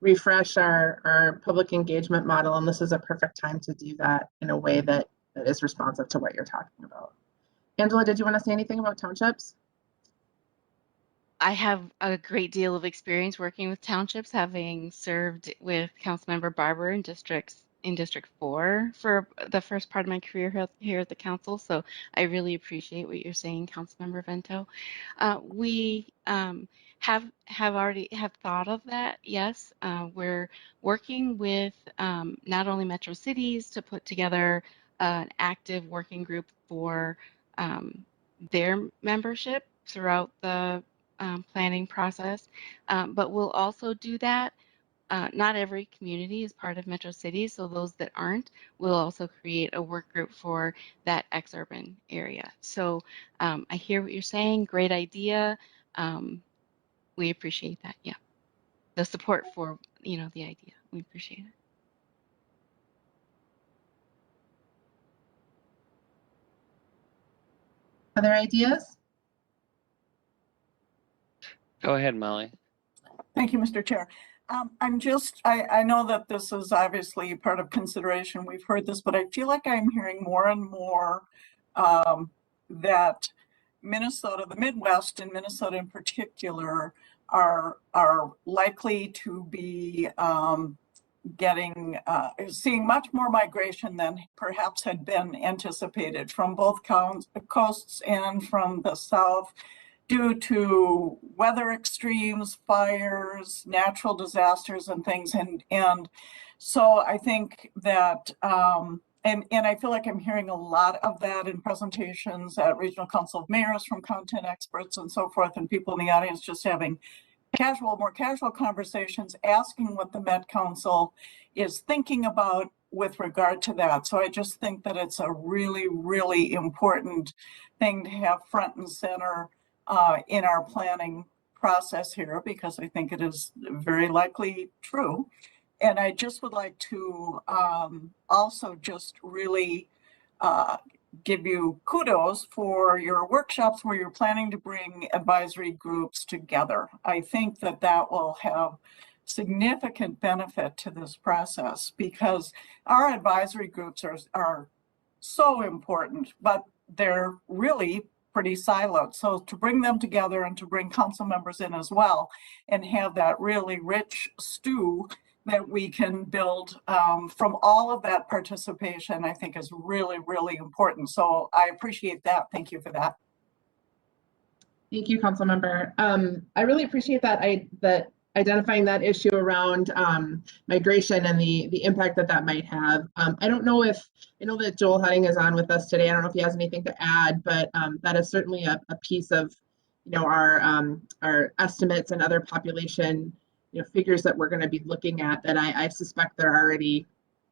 refresh our public engagement model. And this is a perfect time to do that in a way that is responsive to what you're talking about. Angela, did you want to say anything about townships? I have a great deal of experience working with townships, having served with Councilmember Barber in District 4 for the first part of my career here at the council. So I really appreciate what you're saying, Councilmember Vento. We have already thought of that. Yes, we're working with not only Metro Cities to put together an active working group for their membership throughout the planning process, but we'll also do that. Not every community is part of Metro Cities, so those that aren't, we'll also create a work group for that ex-urban area. So I hear what you're saying, great idea. We appreciate that, yeah. The support for, the idea, we appreciate it. Other ideas? Go ahead, Molly. Thank you, Mr. Chair. I know that this is obviously part of consideration. We've heard this, but I feel like I'm hearing more and more that Minnesota, the Midwest and Minnesota in particular, are likely to be seeing much more migration than perhaps had been anticipated from both coasts and from the South, due to weather extremes, fires, natural disasters and things. And so I think that, and I feel like I'm hearing a lot of that in presentations at Regional Council of Mayors from content experts and so forth, and people in the audience just having more casual conversations, asking what the Met Council is thinking about with regard to that. So I just think that it's a really, really important thing to have front and center in our planning process here, because I think it is very likely true. And I just would like to also just really give you kudos for your workshops where you're planning to bring advisory groups together. I think that that will have significant benefit to this process, because our advisory groups are so important, but they're really pretty siloed. So to bring them together and to bring council members in as well and have that really rich stew that we can build from all of that participation, I think is really, really important. So I appreciate that. Thank you for that. Thank you, Councilmember. I really appreciate that identifying that issue around migration and the impact that might have. I know that Joel Hutting is on with us today. I don't know if he has anything to add, but that is certainly a piece of our estimates and other population figures that we're going to be looking at that I suspect they're already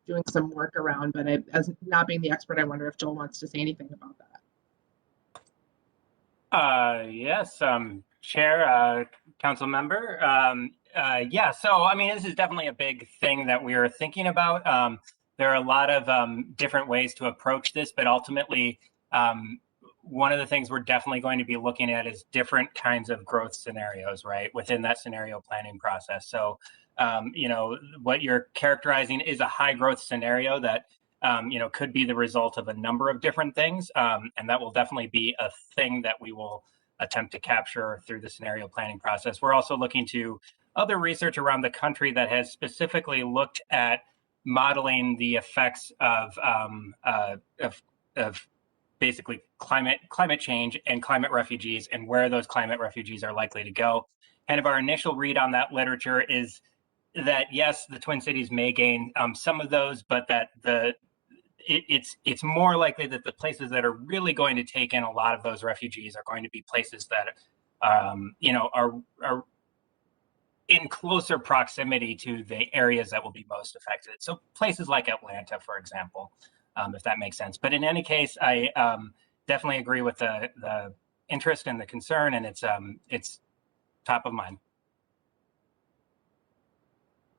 doing some work around. But as not being the expert, I wonder if Joel wants to say anything about that. Yes, Chair, Council Member. Yeah, so I mean, this is definitely a big thing that we are thinking about. There are a lot of different ways to approach this, but ultimately, one of the things we're definitely going to be looking at is different kinds of growth scenarios, right, within that scenario planning process. So, what you're characterizing is a high growth scenario that could be the result of a number of different things. And that will definitely be a thing that we will attempt to capture through the scenario planning process. We're also looking to other research around the country that has specifically looked at modeling the effects of basically climate change and climate refugees, and where those climate refugees are likely to go. Kind of our initial read on that literature is that yes, the Twin Cities may gain some of those, but that it's more likely that the places that are really going to take in a lot of those refugees are going to be places that you know, are in closer proximity to the areas that will be most affected. So places like Atlanta, for example, if that makes sense. But in any case, I definitely agree with the interest and the concern, and it's top of mind.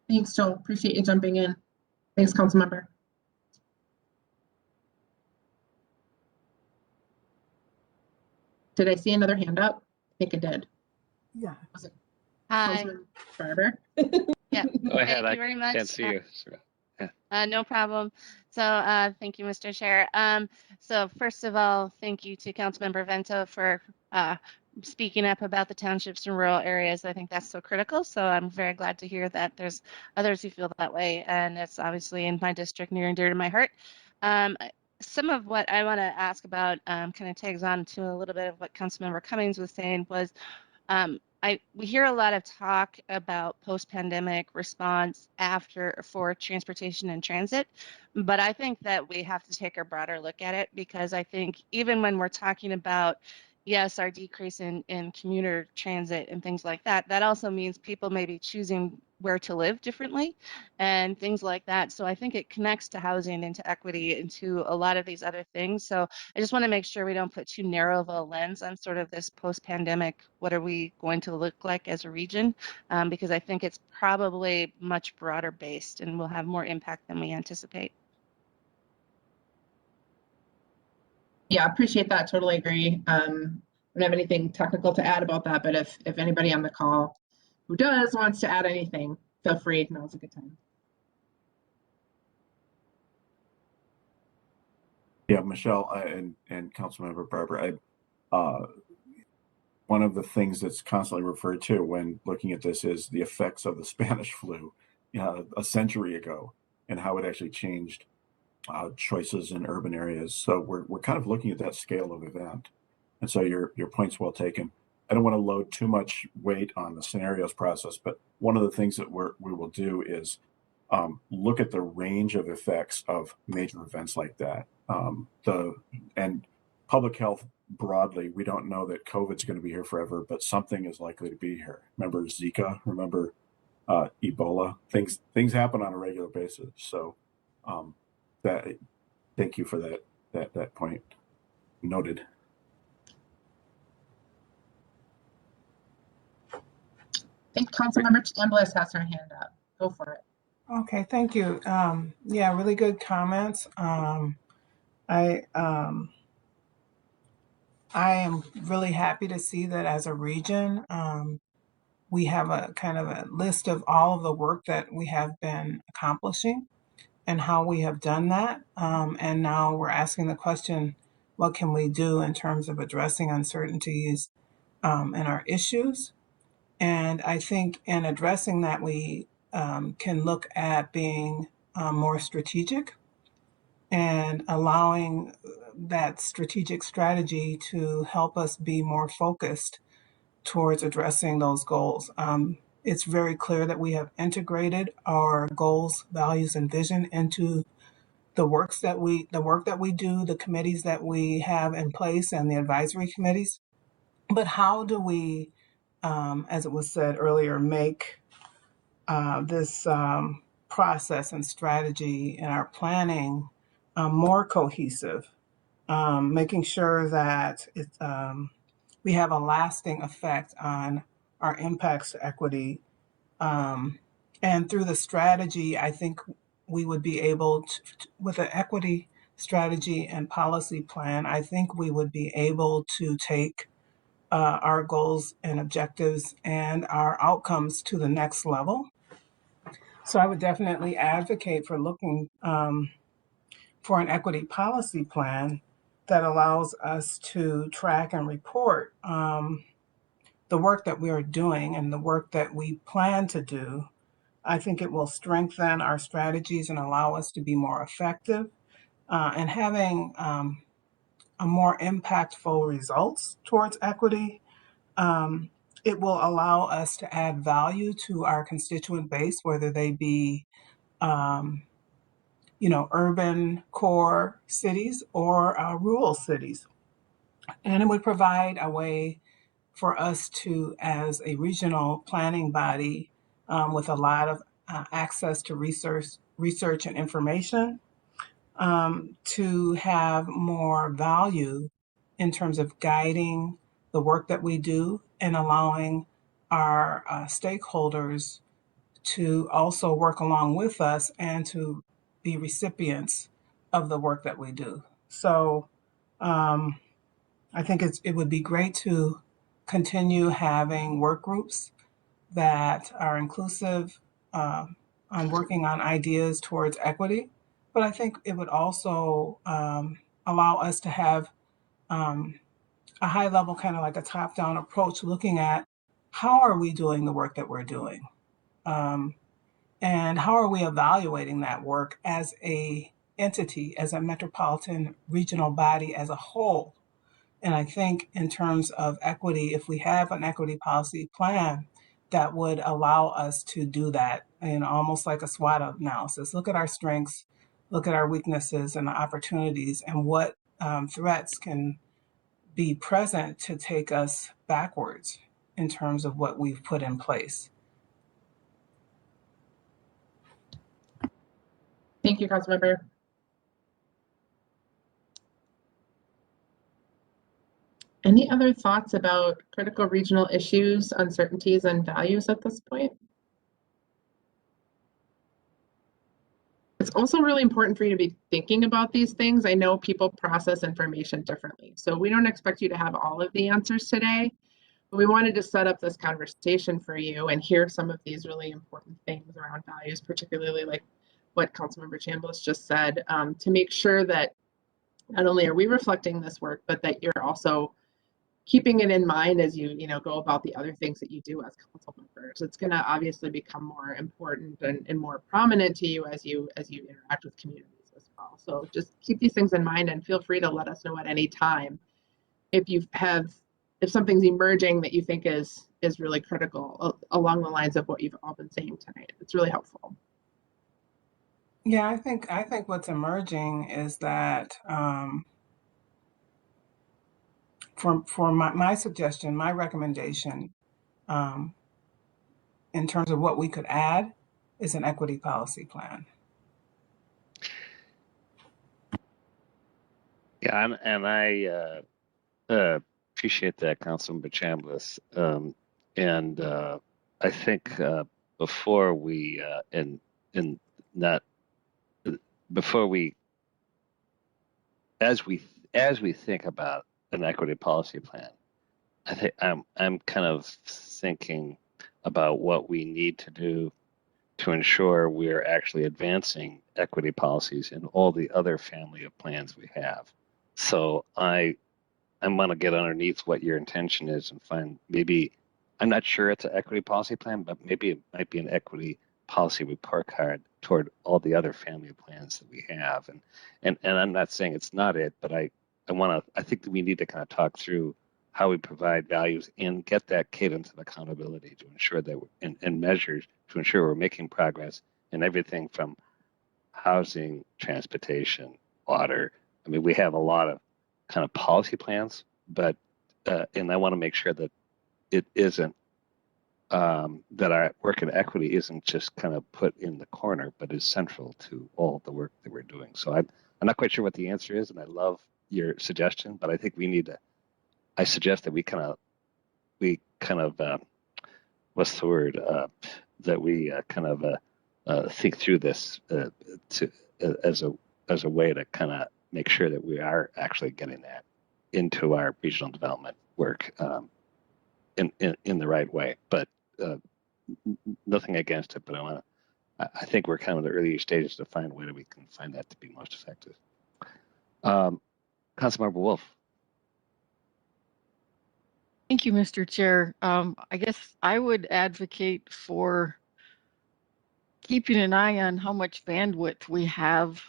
Thanks, Joel. Appreciate you jumping in. Thanks, council member. Did I see another hand up? I think I did. Yeah. Was it Hi. Councilman Barber? Yeah. Go ahead. Thank you very much. Can't see you. No problem. So thank you, Mr. Chair. So first of all, thank you to Councilmember Vento for speaking up about the townships and rural areas. I think that's so critical. So I'm very glad to hear that there's others who feel that way. And it's obviously in my district near and dear to my heart. Some of what I want to ask about kind of tags on to a little bit of what Councilmember Cummings was saying was we hear a lot of talk about post-pandemic response for transportation and transit, but I think that we have to take a broader look at it, because I think even when we're talking about, yes, our decrease in commuter transit and things like that, that also means people may be choosing where to live differently and things like that. So I think it connects to housing and to equity and to a lot of these other things. So I just want to make sure we don't put too narrow of a lens on sort of this post-pandemic, what are we going to look like as a region? Because I think it's probably much broader based and will have more impact than we anticipate. Yeah, appreciate that. Totally agree. I don't have anything technical to add about that, but if anybody on the call who does wants to add anything, feel free. Now's a good time. Yeah, Michelle and Councilmember Barber, one of the things that's constantly referred to when looking at this is the effects of the Spanish flu, a century ago, and how it actually changed choices in urban areas. So we're kind of looking at that scale of event. And so your point's well taken. I don't want to load too much weight on the scenarios process, but one of the things that we will do is look at the range of effects of major events like that. And public health broadly, we don't know that COVID's going to be here forever, but something is likely to be here. Remember Zika? Remember Ebola? Things happen on a regular basis. So thank you for that point. Noted. I think Councilmember Chambliss has her hand up. Go for it. Okay, thank you. Yeah, really good comments. I am really happy to see that as a region, we have a kind of a list of all of the work that we have been accomplishing and how we have done that. And now we're asking the question, what can we do in terms of addressing uncertainties and our issues? And I think in addressing that, we can look at being more strategic and allowing that strategic strategy to help us be more focused towards addressing those goals. It's very clear that we have integrated our goals, values, and vision into the work that we do, the committees that we have in place, and the advisory committees. But how do we, as it was said earlier, make this process and strategy in our planning more cohesive, making sure that we have a lasting effect on our impacts to equity. And through the strategy, I think we would be able to, with an equity strategy and policy plan, I think we would be able to take our goals and objectives and our outcomes to the next level. So I would definitely advocate for looking for an equity policy plan that allows us to track and report the work that we are doing and the work that we plan to do. I think it will strengthen our strategies and allow us to be more effective and having a more impactful results towards equity. it will allow us to add value to our constituent base, whether they be, urban core cities or rural cities. And it would provide a way for us to, as a regional planning body with a lot of access to research and information, to have more value in terms of guiding the work that we do and allowing our stakeholders to also work along with us and to be recipients of the work that we do. So I think it would be great to continue having work groups that are inclusive on working on ideas towards equity. But I think it would also allow us to have a high level, kind of like a top down approach, looking at how are we doing the work that we're doing, and how are we evaluating that work as a entity, as a metropolitan regional body as a whole. And I think in terms of equity, if we have an equity policy plan, that would allow us to do that, almost like a SWOT analysis. Look at our strengths, look at our weaknesses and the opportunities, and what threats can be present to take us backwards in terms of what we've put in place. Thank you, Councilmember. Any other thoughts about critical regional issues, uncertainties, and values at this point? It's also really important for you to be thinking about these things. I know people process information differently, so we don't expect you to have all of the answers today, but we wanted to set up this conversation for you and hear some of these really important things around values, particularly like what Councilmember Chambliss just said, to make sure that not only are we reflecting this work, but that you're also keeping it in mind as you go about the other things that you do as council members. It's going to obviously become more important and more prominent to you as you interact with communities as well. So just keep these things in mind and feel free to let us know at any time if something's emerging that you think is really critical along the lines of what you've all been saying tonight. It's really helpful. Yeah, I think what's emerging is that for my suggestion, my recommendation, in terms of what we could add, is an equity policy plan. Yeah, and I appreciate that, Councilmember Chambliss. And I think before we as we think about an equity policy plan, I think I'm kind of thinking about what we need to do to ensure we're actually advancing equity policies in all the other family of plans we have. So I want to get underneath what your intention is and find, maybe, I'm not sure it's an equity policy plan, but maybe it might be an equity policy report card toward all the other family plans that we have. And I'm not saying it's not it, but I think that we need to kind of talk through how we provide values and get that cadence of accountability to ensure that and measures to ensure we're making progress in everything from housing, transportation, water. I mean, we have a lot of kind of policy plans, but and I want to make sure that it isn't that our work in equity isn't just kind of put in the corner, but is central to all the work that we're doing. So I'm not quite sure what the answer is, and I love your suggestion, but I think we need to. I suggest that we kind of what's the word, that we kind of think through this as a way to kind of make sure that we are actually getting that into our regional development work in the right way. But nothing against it, but I think we're kind of in the earlier stages to find a way that we can find that to be most effective. Councilmember Wolf. Thank you, Mr. Chair. I guess I would advocate for keeping an eye on how much bandwidth we have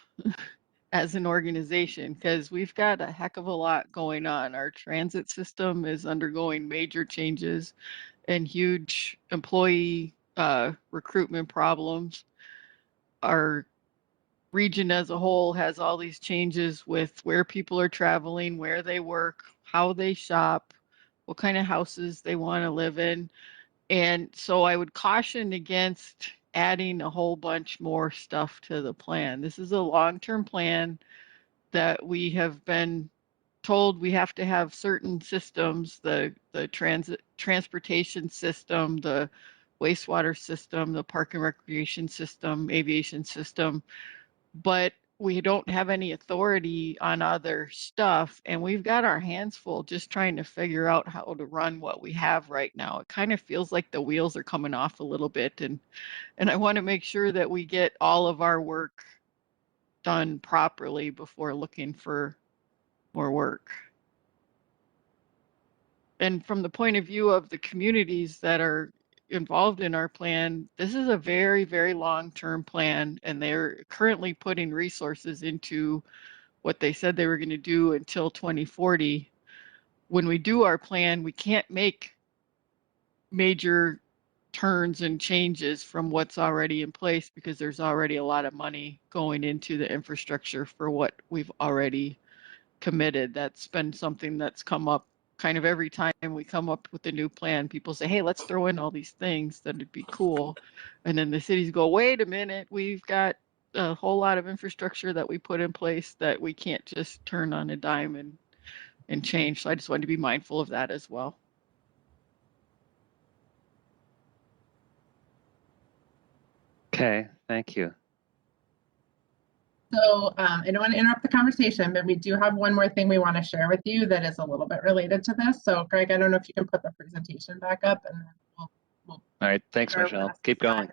as an organization, because we've got a heck of a lot going on. Our transit system is undergoing major changes. and huge employee recruitment problems. Our region as a whole has all these changes with where people are traveling, where they work, how they shop, what kind of houses they want to live in. And so I would caution against adding a whole bunch more stuff to the plan. This is a long-term plan that we have been told we have to have certain systems, the transportation system, the wastewater system, the park and recreation system, aviation system, but we don't have any authority on other stuff. And we've got our hands full just trying to figure out how to run what we have right now. It kind of feels like the wheels are coming off a little bit. And I want to make sure that we get all of our work done properly before looking for more work. And from the point of view of the communities that are involved in our plan, this is a very, very long-term plan, and they're currently putting resources into what they said they were going to do until 2040. When we do our plan, we can't make major turns and changes from what's already in place because there's already a lot of money going into the infrastructure for what we've already committed. That's been something that's come up kind of every time we come up with a new plan. People say, hey, let's throw in all these things, that'd be cool. And then the cities go, wait a minute, we've got a whole lot of infrastructure that we put in place that we can't just turn on a dime and change. So I just wanted to be mindful of that as well. Okay, thank you. So I don't want to interrupt the conversation, but we do have one more thing we want to share with you that is a little bit related to this. So Greg, I don't know if you can put the presentation back up, and then we'll All right, thanks, Michelle. Keep going.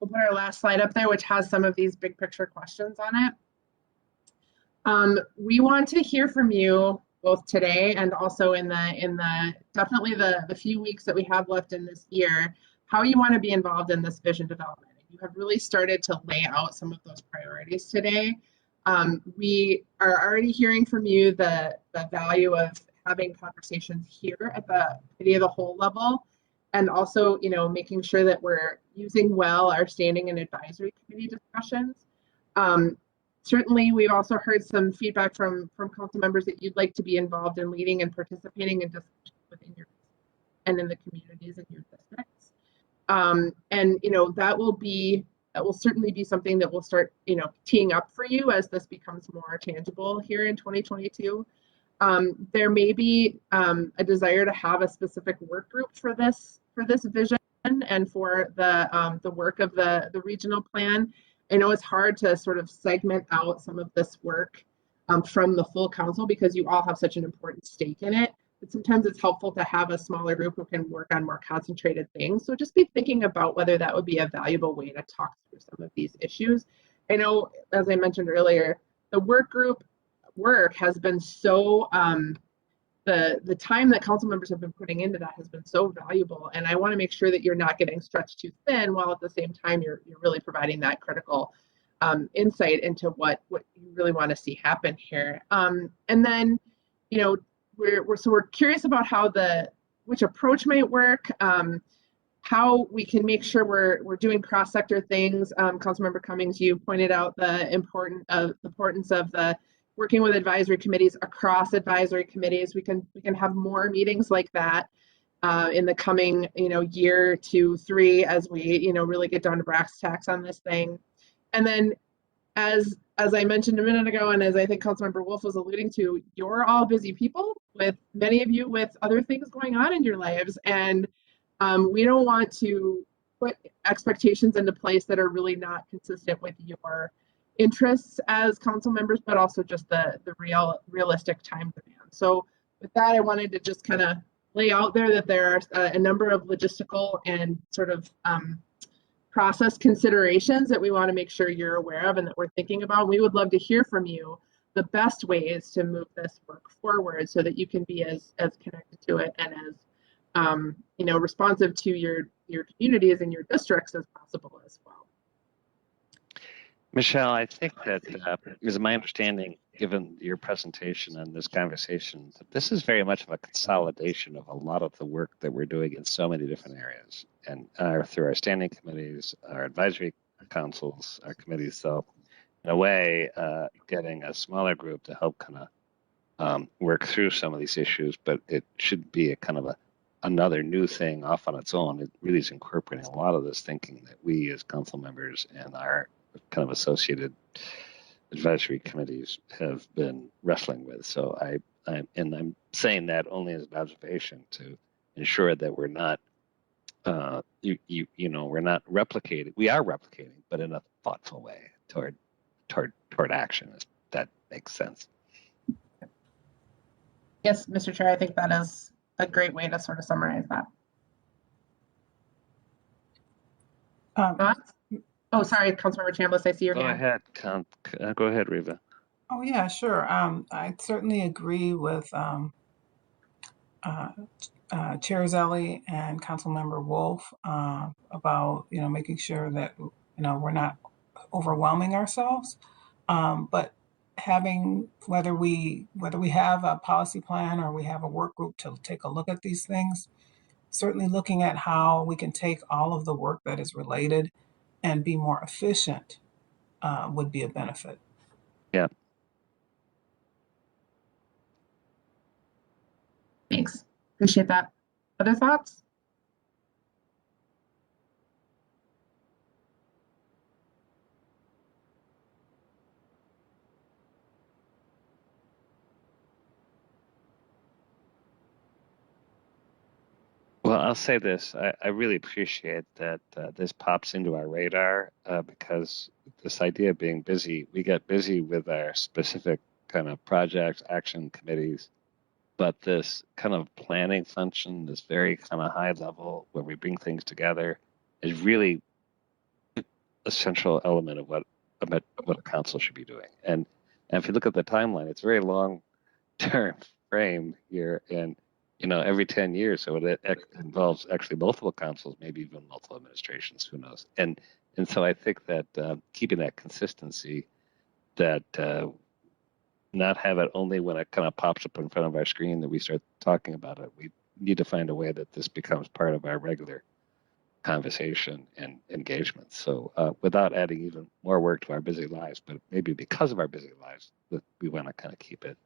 We'll put our last slide up there, which has some of these big picture questions on it. We want to hear from you both today and also in the definitely the few weeks that we have left in this year, how you want to be involved in this vision development. You have really started to lay out some of those priorities today. We are already hearing from you the value of having conversations here at the committee of the whole level, and also, you know, making sure that we're using well our standing and advisory committee discussions. Certainly, we've also heard some feedback from council members that you'd like to be involved in leading and participating in discussions within your and in the communities in your districts. And you know, that will certainly be something that will start, you know, teeing up for you as this becomes more tangible here in 2022. There may be a desire to have a specific work group for this vision and for the work of the regional plan. I know it's hard to sort of segment out some of this work from the full council because you all have such an important stake in it. But sometimes it's helpful to have a smaller group who can work on more concentrated things. So just be thinking about whether that would be a valuable way to talk through some of these issues. I know, as I mentioned earlier, the work group work has been so, the time that council members have been putting into that has been so valuable. And I want to make sure that you're not getting stretched too thin while at the same time you're really providing that critical insight into what you really want to see happen here. And then, you know, we're curious about how which approach might work, how we can make sure we're doing cross-sector things. Councilmember Cummings, you pointed out the importance of the working with advisory committees across advisory committees. We can have more meetings like that in the coming, you know, year, 2, 3, as we, you know, really get down to brass tacks on this thing. And then as I mentioned a minute ago, and as I think Councilmember Wolf was alluding to, you're all busy people, with many of you with other things going on in your lives. And we don't want to put expectations into place that are really not consistent with your interests as council members, but also just the realistic time demand. So with that, I wanted to just kind of lay out there that there are a number of logistical and sort of process considerations that we want to make sure you're aware of and that we're thinking about. We would love to hear from you the best ways to move this work forward so that you can be as connected to it and as you know, responsive to your communities and your districts as possible as well. Michelle, I think that is my understanding, given your presentation and this conversation, that this is very much of a consolidation of a lot of the work that we're doing in so many different areas, and through our standing committees, our advisory councils, our committees. So, in a way, getting a smaller group to help kind of work through some of these issues, but it should be a kind of another new thing off on its own. It really is incorporating a lot of this thinking that we as council members and our kind of associated advisory committees have been wrestling with. So I'm saying that only as an observation to ensure that we're not, we're not replicating. We are replicating, but in a thoughtful way toward action. If that makes sense. Yes, Mr. Chair, I think that is a great way to sort of summarize that. Thoughts? Oh, sorry, Councilmember Chambliss, I see your hand. Go ahead, Reva. Oh, yeah, sure. I certainly agree with Chair Zelli and Councilmember Wolf about, making sure that, we're not overwhelming ourselves. But having, whether we have a policy plan or we have a work group to take a look at these things, certainly looking at how we can take all of the work that is related and be more efficient would be a benefit. Yeah. Thanks. Appreciate that. Other thoughts? Well, I'll say this. I really appreciate that this pops into our radar because this idea of being busy, we get busy with our specific kind of projects, action committees, but this kind of planning function, this very kind of high level where we bring things together, is really a central element of what a council should be doing. And if you look at the timeline, it's a very long term frame here, and every 10 years, so it involves actually multiple councils, maybe even multiple administrations, who knows. And so I think that keeping that consistency, that not have it only when it kind of pops up in front of our screen that we start talking about it. We need to find a way that this becomes part of our regular conversation and engagement. So without adding even more work to our busy lives, but maybe because of our busy lives, that we want to kind of keep it,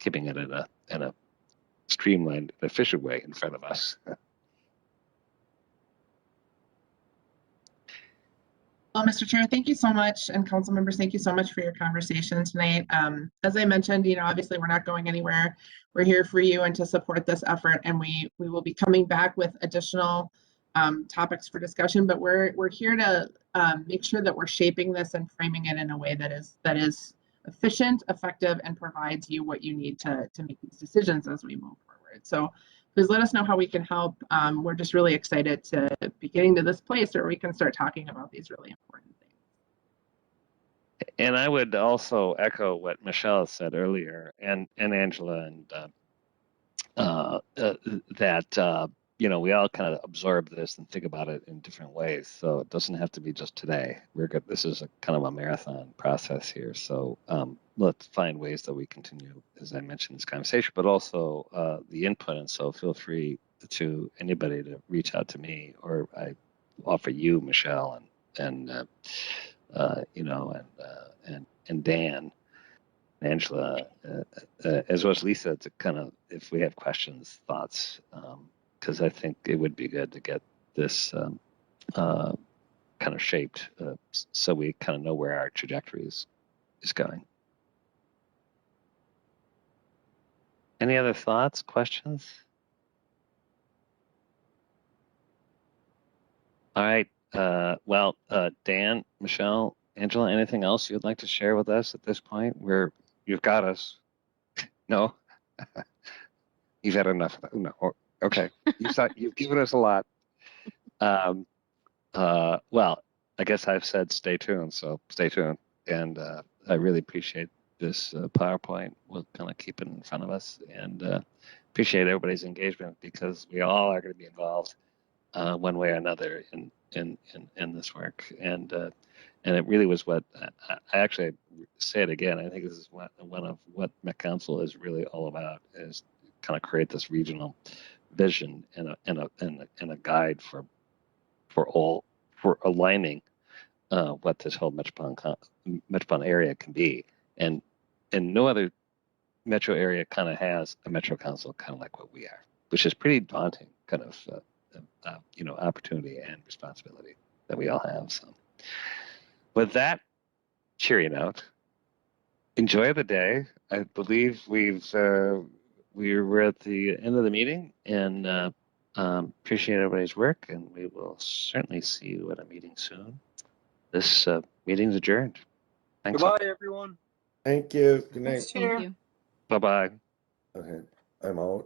keeping it in a streamlined, efficient way in front of us. Well, Mr. Chair, thank you so much, and council members, thank you so much for your conversation tonight. As I mentioned, obviously we're not going anywhere. We're here for you and to support this effort, and we will be coming back with additional topics for discussion. But we're here to make sure that we're shaping this and framing it in a way that is efficient, effective, and provides you what you need to make these decisions as we move forward. So please let us know how we can help. We're just really excited to be getting to this place where we can start talking about these really important things. And I would also echo what Michelle said earlier, and Angela, and that we all kind of absorb this and think about it in different ways. So it doesn't have to be just today. We're good. This is a kind of a marathon process here. So let's find ways that we continue, as I mentioned, this conversation, but also the input. And so feel free to anybody to reach out to me, or I offer you, Michelle, and Dan, Angela, as well as Lisa, to kind of, if we have questions, thoughts, because I think it would be good to get this kind of shaped so we kind of know where our trajectory is going. Any other thoughts, questions? All right. Well, Dan, Michelle, Angela, anything else you'd like to share with us at this point? You've got us. No? You've had enough. No. Okay. You've given us a lot. Well, I guess I've said stay tuned, so stay tuned. And I really appreciate this PowerPoint. We'll kind of keep it in front of us, and appreciate everybody's engagement, because we all are going to be involved one way or another in this work. And And it really was what I actually say it again. I think this is one of what Met Council is really all about, is kind of create this regional vision and a guide for aligning what this whole metropolitan area can be. And no other metro area kind of has a metro council kind of like what we are, which is pretty daunting kind of opportunity and responsibility that we all have. So with that cheery note, enjoy the day. I believe we're at the end of the meeting, and appreciate everybody's work, and we will certainly see you at a meeting soon. This meeting's adjourned. Thanks. Goodbye, everyone. Thank you. Good night. Thanks, Thank Chair. you. Bye-bye. Okay, I'm out.